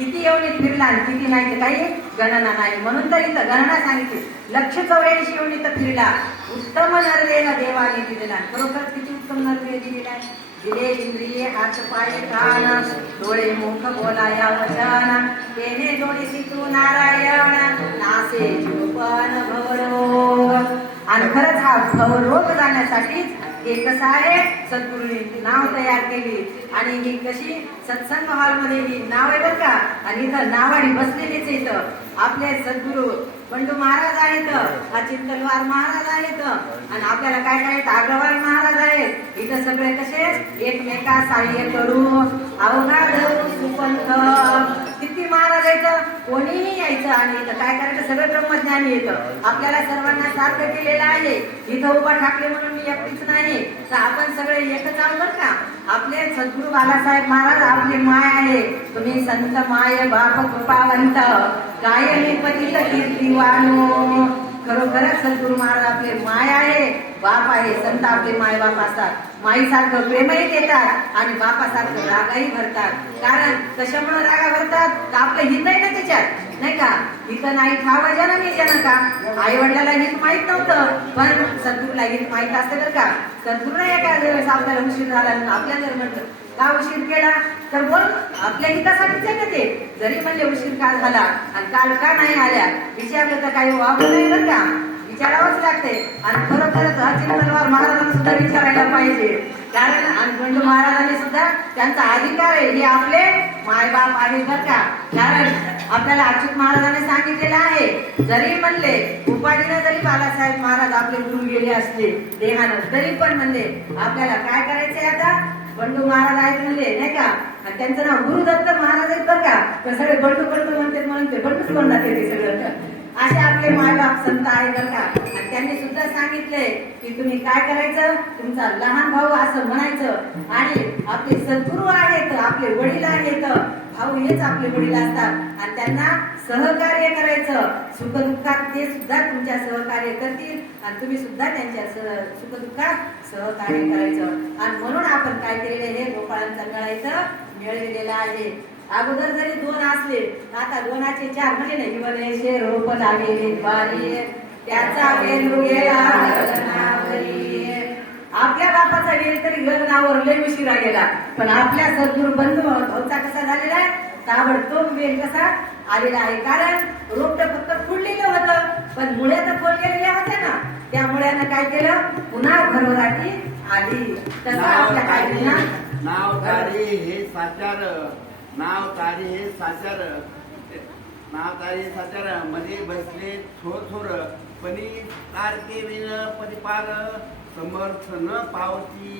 किती योनीत फिरला आणि किती नाही ते काही गणना नाही. म्हणून तर इथं गणना सांगितली. 184 योनीत फिरला, उत्तम नरदेह देवाने दिलेला. खरोखर किती उत्तम नरदेह दिलेला आहे. दिले इंद्रिये हात पाय कान, डोळे मुख बोलाया वचन, तेने जोडीसी तू नारायण, नासे जीवपण भवरोग. आणि खरंच हा भवरोग जाण्यासाठीच हे कसं आहे, सद्गुरूंनी नाव तयार केली. आणि ही कशी सत्संग हॉलमध्ये ही नाव आहे बरं का. आणि इथं नावाडी बसलेलीच इथं आपले सद्गुरू बंडू महाराज आहेत, अचित तलवार महाराज आहेत, आणि आपल्याला काय काय अग्रवाल महाराज आहेत. इथं सगळे कसे एकमेका सहाय्य करू, अवघा धरू सुपंथ. किती महाराज आहेत, कोणीही यायचं आणि इथं काय करायचं, सगळं ब्रह्मज्ञानी येतं. आपल्याला सर्वांना साध्य केलेलं आहे. इथं उभा ठाकले म्हणून मी एकटीच नाही, तर आपण सगळे एकच आहोत बरं का. आपले सद्गुरू बालासाहेब महाराज आपले माय आहे. तुम्ही संत माय बाप कृपावंत, गायने पतित कीर्तिवानो. खरोखरच सद्गुरू महाराज आपले माय आहे, बाप आहे. संत आपले माय बाप असतात. माईसारखं प्रेमही देतात आणि बापासारखं रागाही भरतात. कारण कशामुळे रागा भरतात, तर आपलं हित आहे ना त्याच्यात, नाही का. हित नाही ठावा जन मी जन का. आई वडिलाला हित माहित नव्हतं, पण सद्गुरूला हित माहित असतं बरं का. सद्गुरूला एका वेळेस आपल्याला उशीर झाला, आपल्याला जर म्हटलं का उशीर केला, तर बोल आपल्या हितासाठीच आहे ना ते. जरी म्हणजे उशीर का झाला आणि काल का नाही आल्या विचारलं तर काही वापरलं नाही बरं का, विचारावंच लागते. आणि खरोखरच अचित तलवार महाराजांना सुद्धा विचारायला पाहिजे. कारण आणि बंडू महाराजांनी सुद्धा त्यांचा अधिकार आहे, हे आपले मायबाप आहेत बरं का. कारण आपल्याला अच्युत महाराजांनी सांगितलेलं आहे, जरी म्हणले उपाधीनं जरी बालासाहेब महाराज आपले गुरु गेले असले देहानं, तरी पण म्हणले आपल्याला काय करायचंय आता, बंडू महाराज आहेत म्हणले, नाही का. आणि त्यांचं नाव गुरुदत्त महाराज आहेत बरं का. पण सगळे बंडू बंडू म्हणते म्हणून ते बंडूच म्हणतात ते सगळं. असे आपले मायबाप संत आहे बरं का. आणि त्यांनी सुद्धा सांगितले की तुम्ही काय करायचं, तुमचा लहान भाऊ असं म्हणायचं. आणि आपले सद्गुरू आहेत, आपले वडील आहेत, भाऊ हेच आपले वडील असतात. आणि त्यांना सहकार्य करायचं. सुखदुःखात ते सुद्धा तुमच्या सहकार्य करतील आणि तुम्ही सुद्धा त्यांच्या सुखदुःखात सहकार्य करायचं. आणि म्हणून आपण काय केलेलं हे गोपाळांचा मेळा इथं मिळविलेला आहे. अगोदर जरी 2 असले, आता 2चे 4 म्हणजे नाही. वनशे रोप लागेले द्वारी, त्याचा वेलू गेला गगनावरी. आपल्या बापाचा वेल तरी गगनावर लय उशिरा गेला, पण आपल्या सद्गुरू बंधू भाऊचा कसा झालेला आहे, ताबडतोब वेल कसा आलेला आहे. कारण रोपट फक्त फुडलेलं होतं, पण मुळ्या तर फोडलेल्या होत्या ना. त्या मुळ्यानं काय केलं, पुन्हा भरभराटी आली. तसं आपल्या काळजीला नाव तारे हे साचार, नाव तारे हे साचार, नाव तारे साचार मध्ये बसले थोर थोर, पणी तारके विन परिपार, समर्थ न पावती.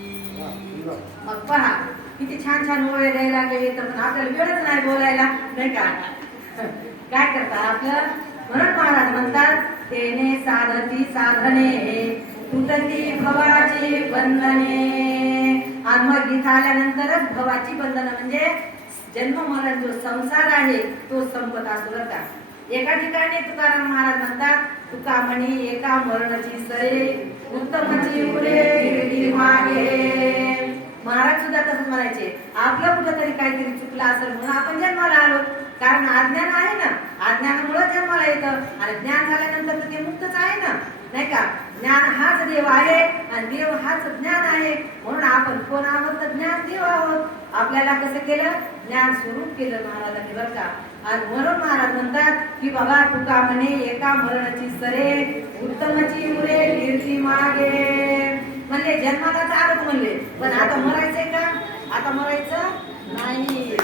मग पहा किती छान छान ओळे द्यायला गेले, तर पण आपल्याला वेळच नाही बोलायला, नाही का. काय करतात आपलं. म्हणून महाराज म्हणतात, तेने साधती साधने, तुटती भवाची बंधने. आणि मग इथं आल्यानंतरच भवाची बंधनं म्हणजे जन्म मरण जो संसार आहे तो संपत असतो बरं का. एका ठिकाणी तुकाराम महाराज म्हणतात, तुका म्हणी एका मरणाची सरे, उत्तमची मुले मागे. महाराज सुद्धा तसंच म्हणायचे, आपलं कुठंतरी काहीतरी चुकलं असेल म्हणून आपण जन्माला आलो. कारण अज्ञान आहे ना, अज्ञानामुळे जन्माला येतं. आणि ज्ञान झाल्यानंतर तर ते मुक्तच आहे ना, नाही का. ज्ञान हाच देव आहे आणि देव हाच ज्ञान आहे. म्हणून आपण कोण आहोत, तर ज्ञान देव आहोत. आपल्याला कसं केलं, ज्ञान स्वरूप केलं महाराजांनी बरं का. आणि म्हणून महाराज म्हणतात की बाबा तुका म्हणे एका मरणाची सरे, उत्तमची मुरे कीर्ती मागे. म्हणजे जन्माला तर आलोच म्हणले, पण आता मरायचंय का, आता मरायचं नाही.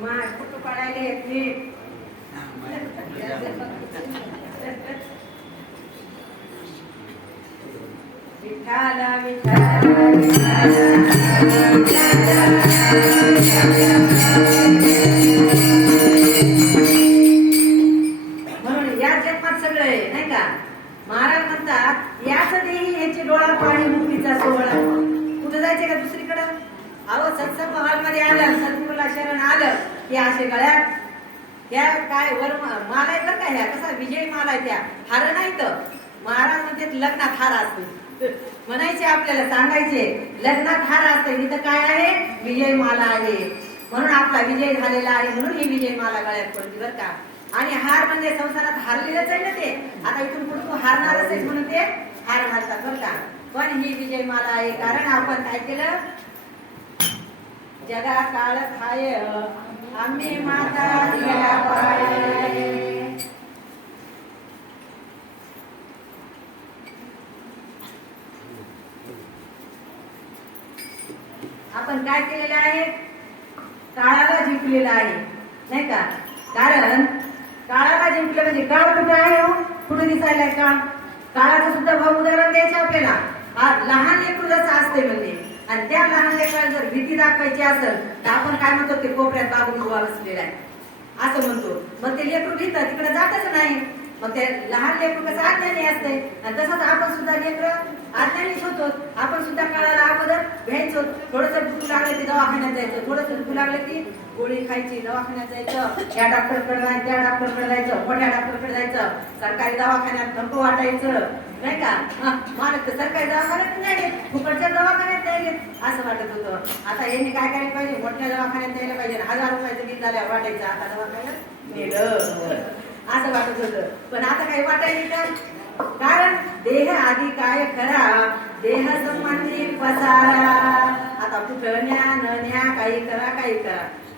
माय फोटो काढायला नीट. विठाला म्हणून या जन्मात सगळं आहे, नाही का. महाराज म्हणतात याच देही याची डोळा पाणी मुक्तीचा सोहळा. कुठं जायचे का दुसरीकडं. अहो सत्संग हॉलमध्ये आलं, सद्गुरूला शरण आलं की असे गळ्यात त्या काय वर माला आहे बरं का. ह्या कसा विजय माला आहे, त्या हार नाही तर महाराज म्हणते लग्नात हार असते. म्हणायचे आपल्याला सांगायचे लग्नात हार असते इथं काय आहे विजय माला आहे म्हणून आपला विजय झालेला आहे म्हणून ही विजय माला गळ्यात पडली बरं का आणि हार म्हणजे संसारात हारलेलंच आहे ना ते आता इथून पुढे तू हारणारच आहे म्हणून ते हार घालतात बरं का पण ही विजय माला आहे कारण आपण काय केलं जगा काळ खाय आम्ही माता दिल्या पाय आपण काय केलेलं आहे काळाला जिंकलेलं आहे नाही का कारण काळाला जिंकलं म्हणजे काळ कुठे आहे हो कुठे दिसायलाय का काळाचं सुद्धा भाऊ उदाहरण द्यायचं आपल्याला लहान लेकरू जसं असते म्हणजे आणि त्या लहान लेकराला जर भीती दाखवायची असेल तर आपण काय म्हणतो ते कोपऱ्यात बाबून उभा बसलेला आहे असं म्हणतो मग ते लेकरू भीतं तिकडे जातच नाही मग ते लहान लेकरू कसं अज्ञानी असते आणि तसंच आपण सुद्धा लेकरं अज्ञानीच होतो आपण सुद्धा काळाला अगोदर घ्यायचो थोडंसं दुखू लागलं की दवाखान्यात जायचं थोडंसं दुखू लागलं की गोळी खायची दवाखान्यात जायचं या डॉक्टरकडे जायचं त्या डॉक्टरकडे जायचं मोठ्या डॉक्टरकडे जायचं सरकारी दवाखान्यात नको वाटायचं नाही का मला तर सरकारी दवाखान्यात नाही घेत फुकटच्या दवाखान्यात नाही घेत असं वाटत होतं आता यांनी काय करायला पाहिजे मोठ्या दवाखान्यात द्यायला पाहिजे 1000 रुपयाचं बिल झाल्यावर वाटायचं आता दवाखान्यात नेलं असं वाटत होतं पण आता काही वाटायला का कारण देह आधी काय करा देह संबंधी पसारा आता कुठं न्या न न्या काही करा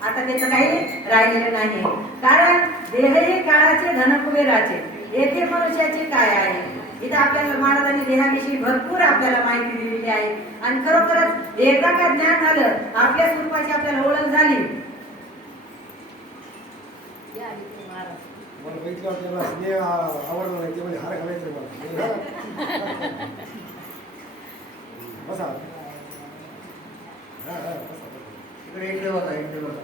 आता त्याचं काही राहिलेलं नाही कारण देह हे काळाचे धन कुबेराचे येथे मनुष्याचे काय आहे इथं आपल्याला महाराजांनी देहाविषयी भरपूर आपल्याला माहिती दिलेली आहे आणि खरोखरच एकदा का ज्ञान झालं आपल्या स्वरूपाची आपल्याला ओळख झाली मला बघितलं त्याला मी आवडलं नाही ते म्हणजे हार घालायचं मला बसा हा हा बसा इकडे बघा इकडे बघा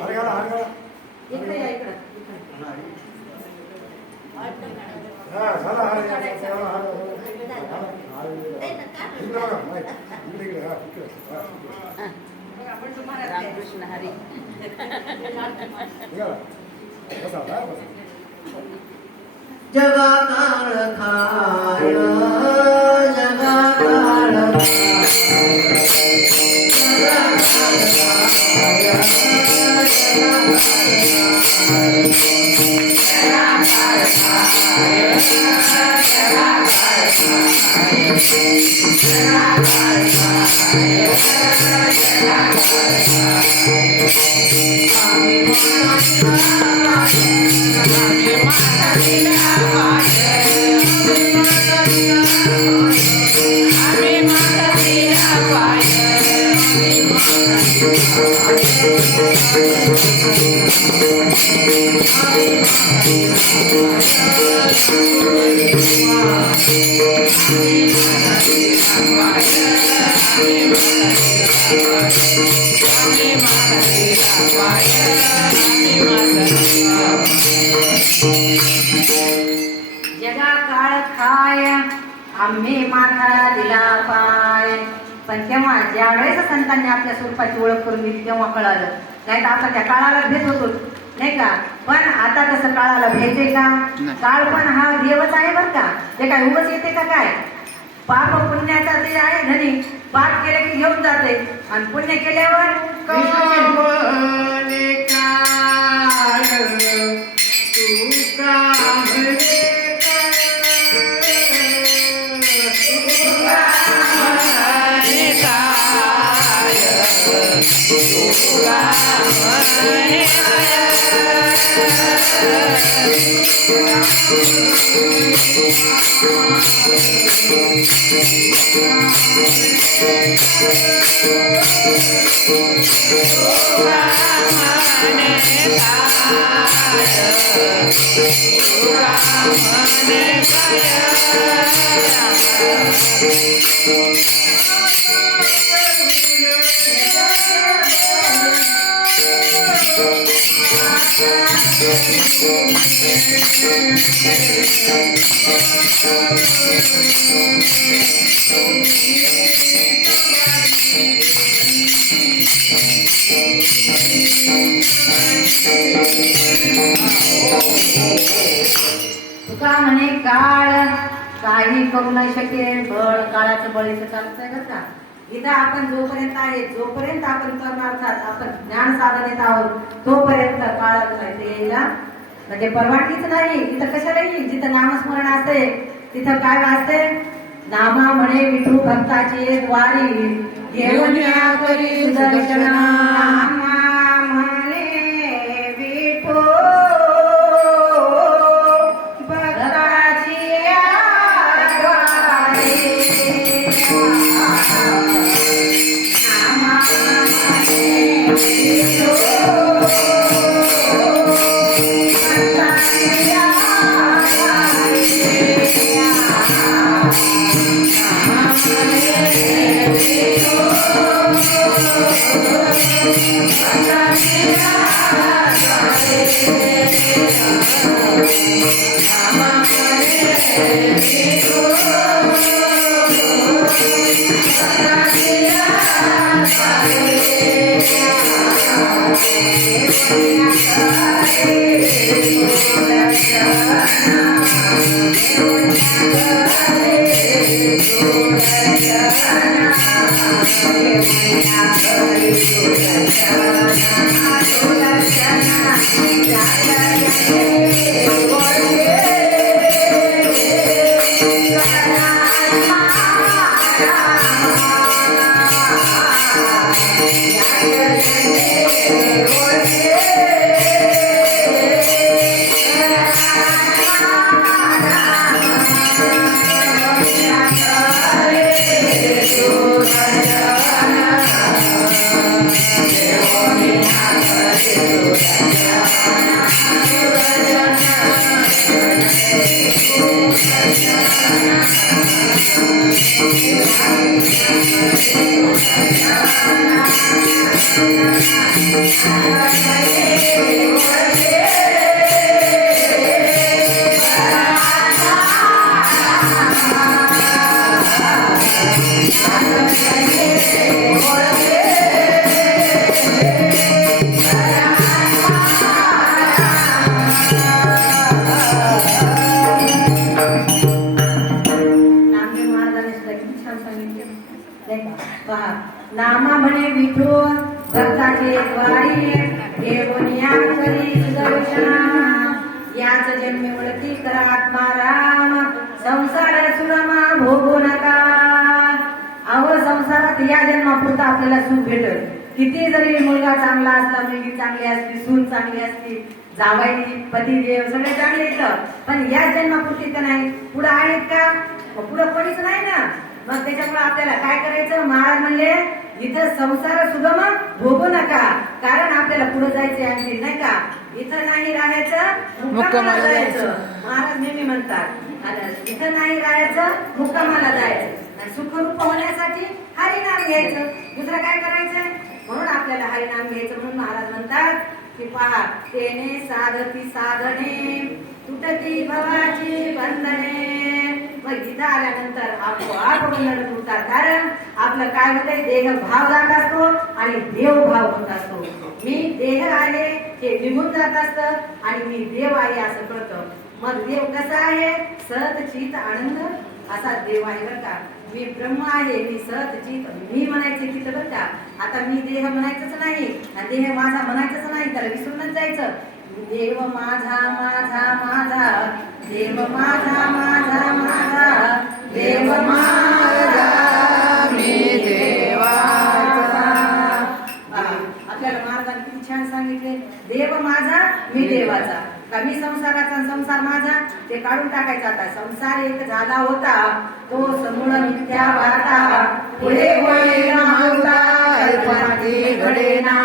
हार घाला हार घाला इकडे या इकडं हा झाला हार घाला हार इकडे बघा नाही इकडे इकडे हा इकडे हा आपण तुम्हाला रामकृष्ण हरी निघाला बसा हा बसा जगा काळ खाय जगा काळ जगा काळ खाय आम्ही माथा दिला पाय पण तेव्हा ज्या वेळेस संतांनी आपल्या स्वरूपाची ओळख करून दिली तेव्हा कळालं नाही तर आपण त्या काळाला भेट होतो नाही का पण आता तसं काळाला भेटते का काळ पण हा देवच आहे बरं का ते काय उगाच येते का काय पाप पुण्याचा ते आहे धनी पाप केलं की घेऊन जाते आणि पुण्य केल्यावर कामने काळ तू कामने काही करू नाही शकेल. बळ काळाचं बळीचं चालत आहे बरं का. इथं आपण जोपर्यंत आहे, जोपर्यंत आपण करणार आहात, आपण ज्ञान साधनेत आहोत, तोपर्यंत काळाचं नाही ते यायला म्हणजे परवानगीच नाही. इथं कशाला येईल? जिथं नामस्मरण असते तिथं काय वाचते? नामा म्हणे विठू भक्ताची द्वारी घेऊन या करी सुदर्शन. नामा म्हणे विठू भक्ताची द्वारी. नामा म्हणे विठू नामा म्हणे विठू भक्ताचे द्वारी घेऊन या करी सुदर्शन. याच जन्मी वळती करा आत्मा राम संसार सुरमा भोगू नका. अहो संसारात या जन्मापुरता आपल्याला सुख भेटत. किती जरी मुलगा चांगला असला, मुलगी चांगली असली, सून चांगली असली, जावाई पतिदेव सगळे चांगले येतं, पण या जन्मापुरती तर नाही. पुढे आहेत का? पुढं कोणीच नाही ना. मग त्याच्यामुळे आपल्याला काय करायचं? महाराज म्हणले इथं संसार सुगम भोगू नका, कारण आपल्याला पुढे जायचे आणखी नाही का. इथं नाही राहायचं, मुक्कामाला जायचं. महाराज नेहमी म्हणतात इथं नाही राहायचं, मुक्कामाला जायचं. आणि सुखरूप होण्यासाठी हरिनाम घ्यायचं. दुसरं काय करायचं? म्हणून आपल्याला हरिनाम घ्यायचं. म्हणून महाराज म्हणतात की पहा, तेने साधती साधने तुटती भवाची बंधने. मग इथं आल्यानंतर आपोआप बंधन तुटतात. कारण आपलं काय होतंय? देह भाव जात असतो आणि देव भाव होत असतो. मी देह आहे हे निघून जात असतं आणि मी देव आहे असं कळतं. मग देव कसा आहे? सत चित आनंद असा देव आहे बरं का. मी ब्रह्म आहे, मी सत चित मी म्हणायचे तिथं बरं का. आता मी देह म्हणायचंच नाही, देह माझा म्हणायचंच नाही, तर विसरूनच जायचं. देव माझा माझा माझा, देव माझा माझा माझा, देव माझा मी देवाचा. आपल्याला महाराजांनी किती छान सांगितले, देव माझा मी देवाचा. का मी संसाराचा संसार माझा ते काढून टाकायचा. आता संसार एक झाला होता, तो समूळ मिथ्या वाटा, पुढे होईल घडेना.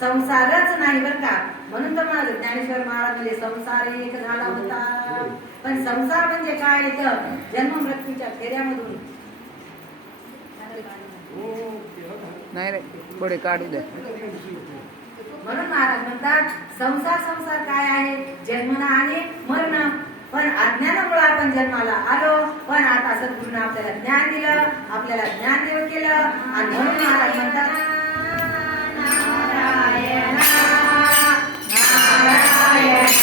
संसारच नाही बर का. म्हणून तर मला ज्ञानेश्वर महाराज म्हणजे संसार एक झाला होता. पण संसार म्हणजे काय? इथं जन्म मृत्यूच्या फेऱ्यामधून नाही रे, पुढे काढू दे. म्हणून महाराज म्हणतात संसार संसार काय आहे? जन्मन आणि मरण. पण अज्ञानामुळे आपण जन्माला आलो, पण आता सद्गुरूने आपल्याला ज्ञान दिलं, आपल्याला ज्ञान देव केलं. आणि म्हणून महाराज म्हणतात नारायण नारायण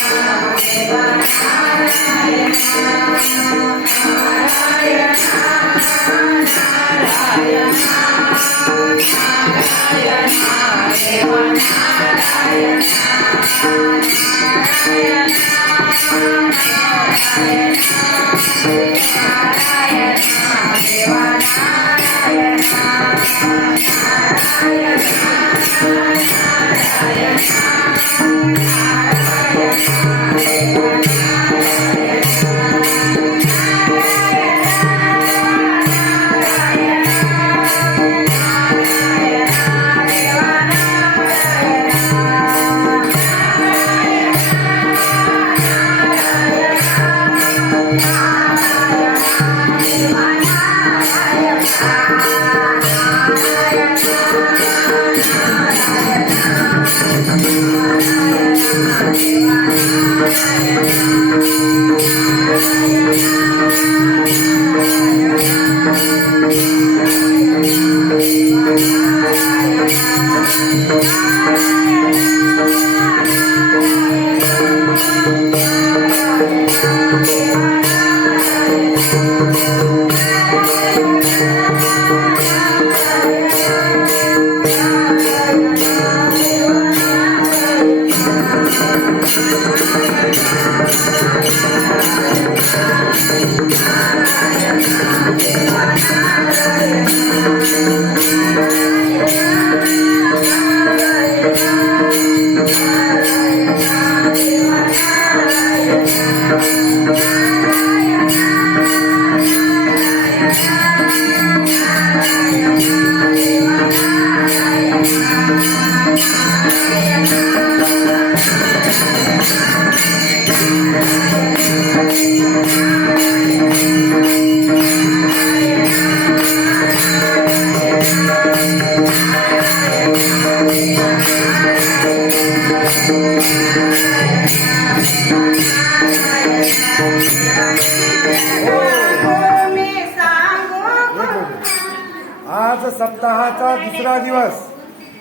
आज सप्ताहाचा दुसरा दिवस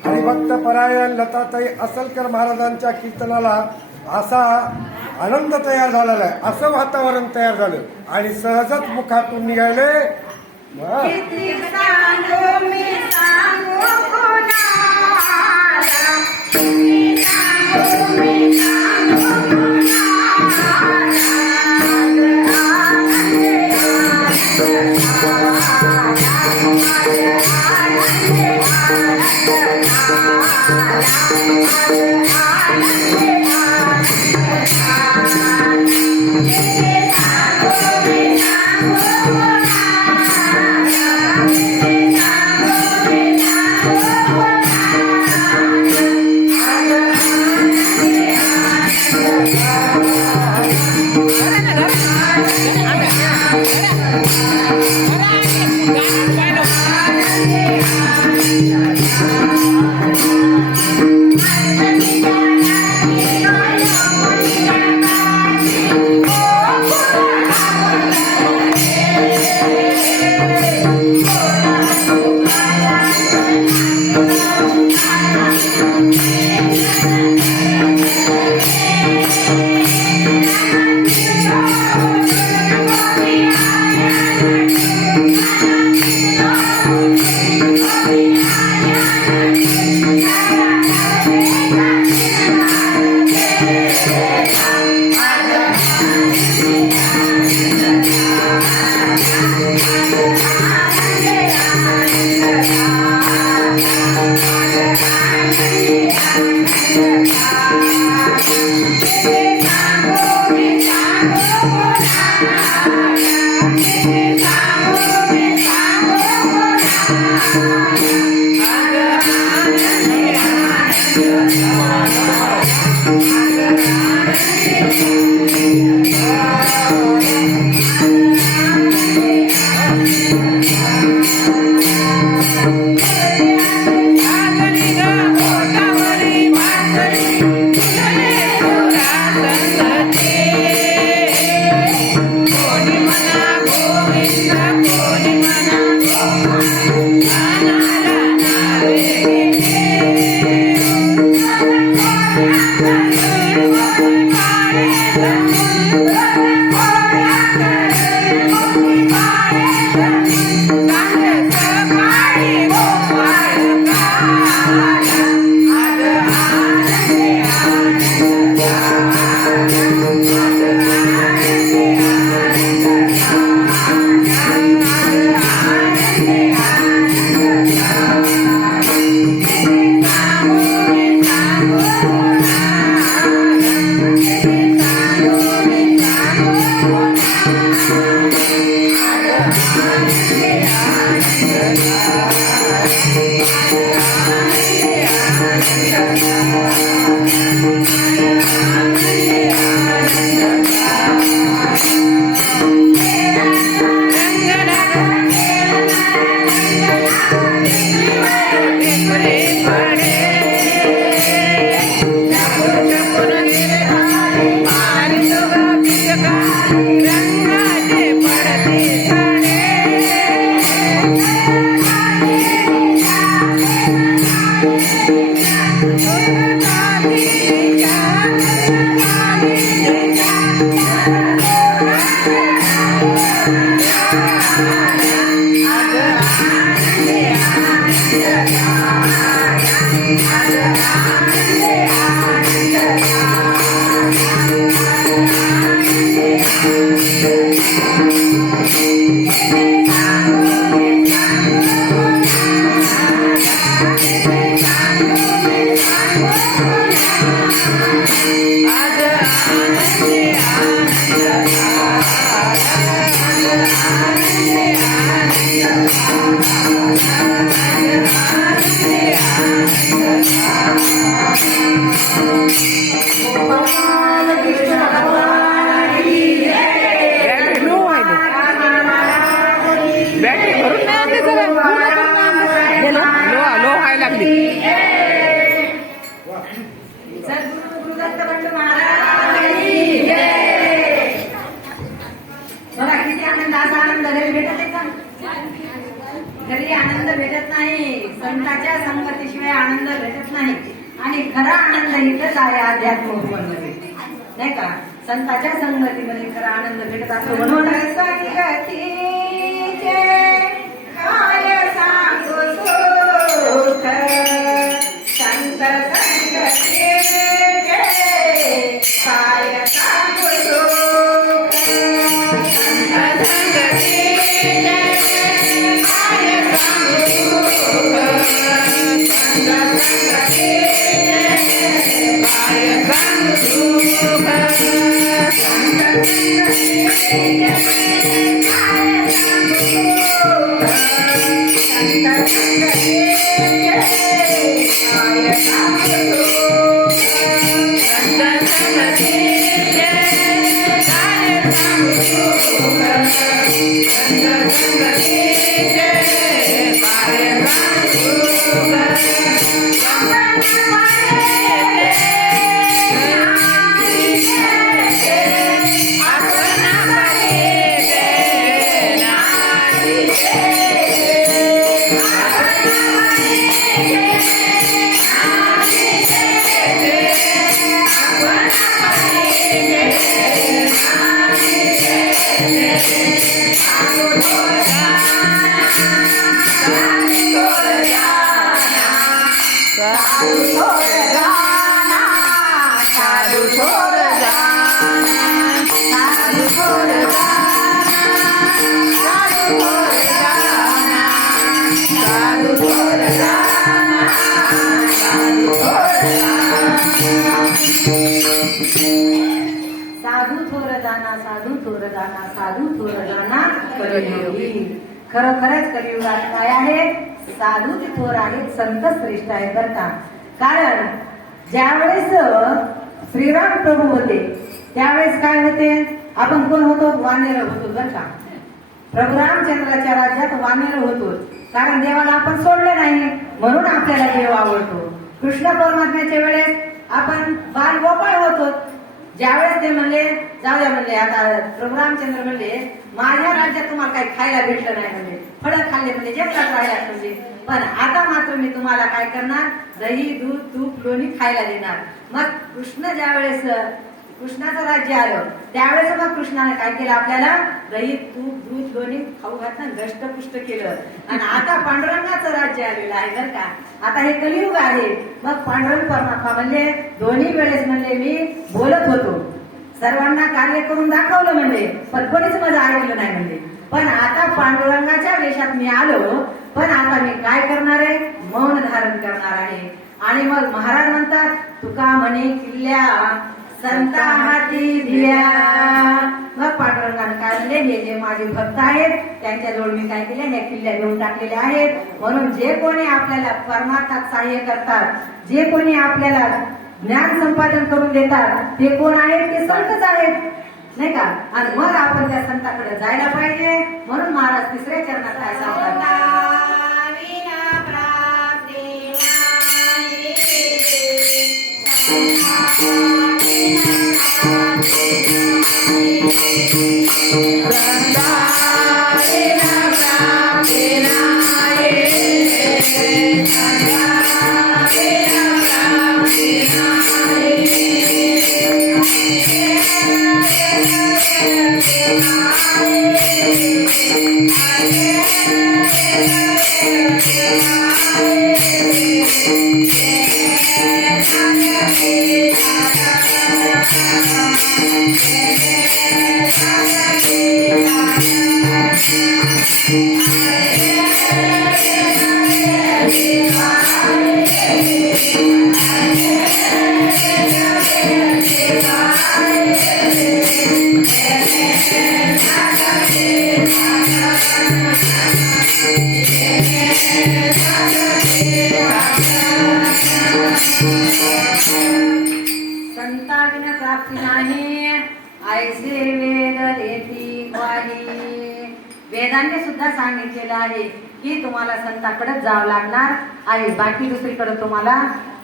आणि भक्त परायण लताताई असलकर महाराजांच्या कीर्तनाला असा आनंद तयार झालेला आहे, असं वातावरण तयार झालं आणि सहजच मुखातून निघाले किती सांगू मी सांगू कोणाला, किती सांगू मी सांगू Oh बॅटरी भरून नाही आणली जरा. लो व्हायला लागली. सद्गुरु गुरुदत्त भट महाराज की जय. बघा किती आनंद, असा आनंद घरी भेटत आहे का? घरी आनंद भेटत नाही, संतांच्या संगतीशिवाय आनंद भेटत नाही. आणि खरा आनंद इथंच आहे अध्यात्म मध्ये, नाही का? संतांच्या संगतीमध्ये खरा आनंद भेटत असतो. म्हणून संगतीचे काय सांगू सुख, संत संगतीचे काय सांगू सुख, संत संगतीचे काय सांगू सुख, संत संगतीचे काय सांगू सुख, संत साधू थोर जाना, साधू थोर जाना कलियुगी. खरोखरच कलियुगात काय आहे? साधू थोर आहेत, संत श्रेष्ठ आहेत बरं का. कारण ज्यावेळेस श्रीराम प्रभू होते त्यावेळेस काय होते? आपण कोण होतो? वानेर होतो बरं का. प्रभू रामचंद्राच्या राज्यात वानेर होतो. कारण देवाला आपण सोडलं नाही म्हणून आपल्याला देव आवडतो. कृष्ण परमात्म्याच्या वेळेस आपण बाल गोपाळ होतो. ज्यावेळेस ते म्हणले जाऊ द्या, म्हणले आता प्रभू रामचंद्र म्हणले माझ्या राज्यात तुम्हाला काही खायला भेटलं नाही, म्हणले फळं खाल्ले, म्हणजे जेवणात राहिला, म्हणजे पण आता मात्र मी तुम्हाला काय करणार? दही, दूध, तूप, लोणी खायला देणार. मग कृष्ण ज्यावेळेस कृष्णाचं राज्य आलं त्यावेळेस मग कृष्णाने काय केलं? आपल्याला दही, तूप, दूध, लोणी खाऊ घातलं, दष्टपुष्ट केलं. आणि आता पांडुरंगाचं राज्य आलेलं आहे बरं का. आता हे कलियुग आहे. मग पांडुरंग परमात्मा म्हणले दोन्ही वेळेस म्हणले मी बोलत होतो, सर्वांना कार्य करून दाखवलं म्हणले, पण कोणीच माझं ऐकलं नाही म्हणले. पण आता पांडुरंगाच्या वेशात मी आलो, पण आता मी काय करणार आहे? मौन धारण करणार आहे. आणि मग महाराज म्हणतात तुका म्हणे किल्ल्या संता हाती दिल्या. मग पांडुरंगाने काय म्हणले, हे जे माझे भक्त आहेत त्यांच्याजवळ मी काय केले, ह्या किल्ल्या देऊन टाकलेल्या आहेत. म्हणून जे कोणी आपल्याला परमार्थात सहाय्य करतात, जे कोणी आपल्याला ज्ञान संपादन करून देतात, ते कोण आहेत, ते संतच आहेत, नाही का. आणि मग आपण त्या संताकडे जायला पाहिजे. म्हणून महाराज तिसऱ्या चरणात काय सांगतात, संताविन प्राप्ती नाही, ऐसे वेद देती ग्वाही. वेदांनी सुद्धा सांगितलेलं आहे की तुम्हाला संताकडे जावं लागणार आहे, बाकी दुसरीकडे तुम्हाला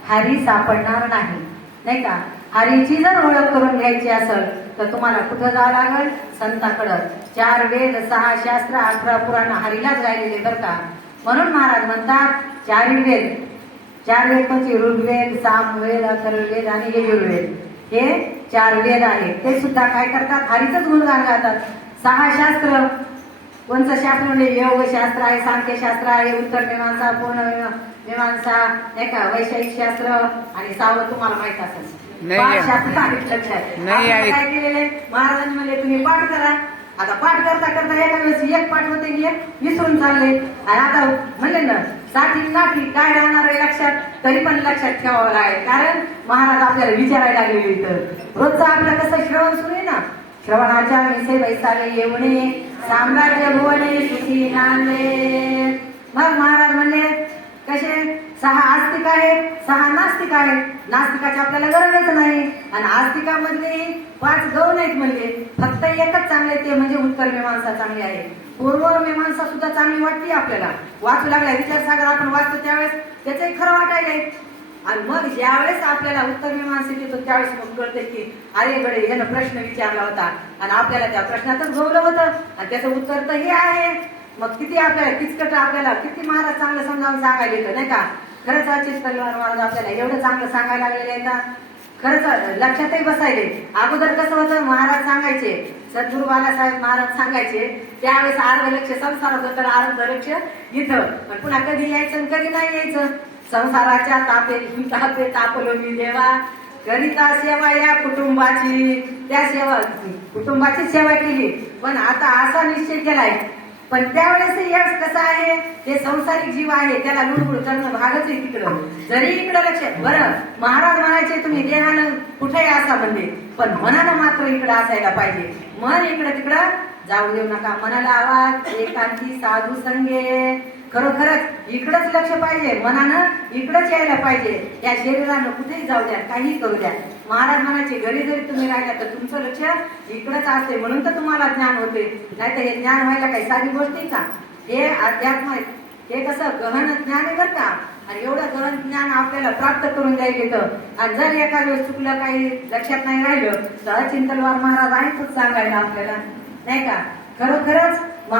हरी सापडणार नाही, नाही का. हरीची जर ओळख करून घ्यायची असेल तर तुम्हाला कुठं जावं लागेल, संताकडं. 4 वेद 6 शास्त्र 18 पुराण हरीलाच गायलेले बरं का. म्हणून महाराज म्हणतात 4 वेद. 4 वेद म्हणजे ऋग्वेद, सामवेद, अथर्ववेद आणि यजुर्वेद, हे 4 वेद आहेत. ते सुद्धा काय करतात, हरीचंच गुणगान गातात. 6 शास्त्र, कोणतं शास्त्र म्हणजे योगशास्त्र आहे, सांख्यशास्त्र आहे, उत्तर मीमांसा, पूर्ण मीमांसा, नाही का, वैषयिक शास्त्र. आणि 6वं तुम्हाला माहित असेल, नाही. 5 शास्त्र आहेत लक्षात. नाही आपण आहेत. काय केलेले, महाराजांनी म्हणले तुम्ही पाठ करा. आता पाठ करता करता एका वेळेस एक पाठ होते की एक विसरून चालले. आणि आता म्हणले ना, साठी नाठी काय राहणार आहे लक्षात, तरी पण लक्षात ठेवावं लागेल. कारण महाराज आपल्याला विचारायला लागलेले इथं. रोजचं आपलं कसं श्रवण सुरू आहे ना, श्रवणाच्या मिसे वैसाले येवणे, साम्राज्य भुवने सुखी नांदे. मग महाराज म्हणले कसे, 6 आस्तिक आहेत, 6 नास्तिक आहेत. नास्तिकाची आपल्याला गरजच नाही. आणि आस्तिकामधले 5 गौण आहेत, म्हणजे फक्त एकच चांगले, ते म्हणजे उत्तर मीमांसा चांगली आहे. पूर्व मीमांसा सुद्धा चांगली वाटते आपल्याला, वाचू लागल्या विचारसागर आपण वाचतो त्यावेळेस त्याचंही खरं वाटायला. आणि मग ज्यावेळेस आपल्याला उत्तर मीमांसेत येतो त्यावेळेस मग कळते की अरे गडे यानं प्रश्न विचारला होता आणि आपल्याला त्या प्रश्नातच गवलं होतं आणि त्याचं उत्तर तर हे आहे. मग किती आपल्याला किचकट, आपल्याला किती महाराज चांगलं समजावून सांगायला येतं, नाही का. खरंच अचित तलवार महाराज आपल्याला एवढं चांगलं सांगायला लागलेले आहे का, खरंच लक्षातही बसायले. अगोदर कसं होतं, महाराज सांगायचे, सद्गुरू बालासाहेब महाराज सांगायचे त्यावेळेस अर्ध लक्ष संसारात होतं, अर्ध लक्ष इथं. पण पुन्हा कधी यायचं आणि कधी नाही यायचं. संसाराच्या तापे तापलो मी देवा, करिता सेवा या कुटुंबाची. त्या सेवा, कुटुंबाची सेवा केली. पण आता असा निश्चय केलाय, पण त्यावेळेस यश कसं आहे, ते संसारिक जीव आहे, त्याला लुडबुड करणं भागच आहे तिकडं. जरी इकडं लक्ष, बरं महाराज म्हणायचे तुम्ही देहानं कुठेही असा म्हणजे, पण मनानं मात्र इकडं असायला पाहिजे. मन इकडं तिकडं जाऊ देऊ नका. मनाला आवाज एकांती साधू संगे. खरोखरच इकडंच लक्ष पाहिजे, मनानं इकडंच यायला पाहिजे. त्या शरीरानं कुठेही जाऊ द्या, काही करू द्या. महाराज म्हणायचे घरी जरी तुम्ही राहिला तर तुमचं लक्ष इकडंच असते, म्हणून तर तुम्हाला ज्ञान होते. नाही तर हे ज्ञान व्हायला काही साधी गोष्टी का. हे अध्यात्म, हे कसं गहन ज्ञान आहे बरं का. आणि एवढं गहन ज्ञान आपल्याला प्राप्त करून द्यायला येतं. आणि जर एका वेळेस चुकलं, काही लक्षात नाही राहिलं तर अचिंतलवार महाराज आहेतच सांगायला आपल्याला, नाही का. खरोखरच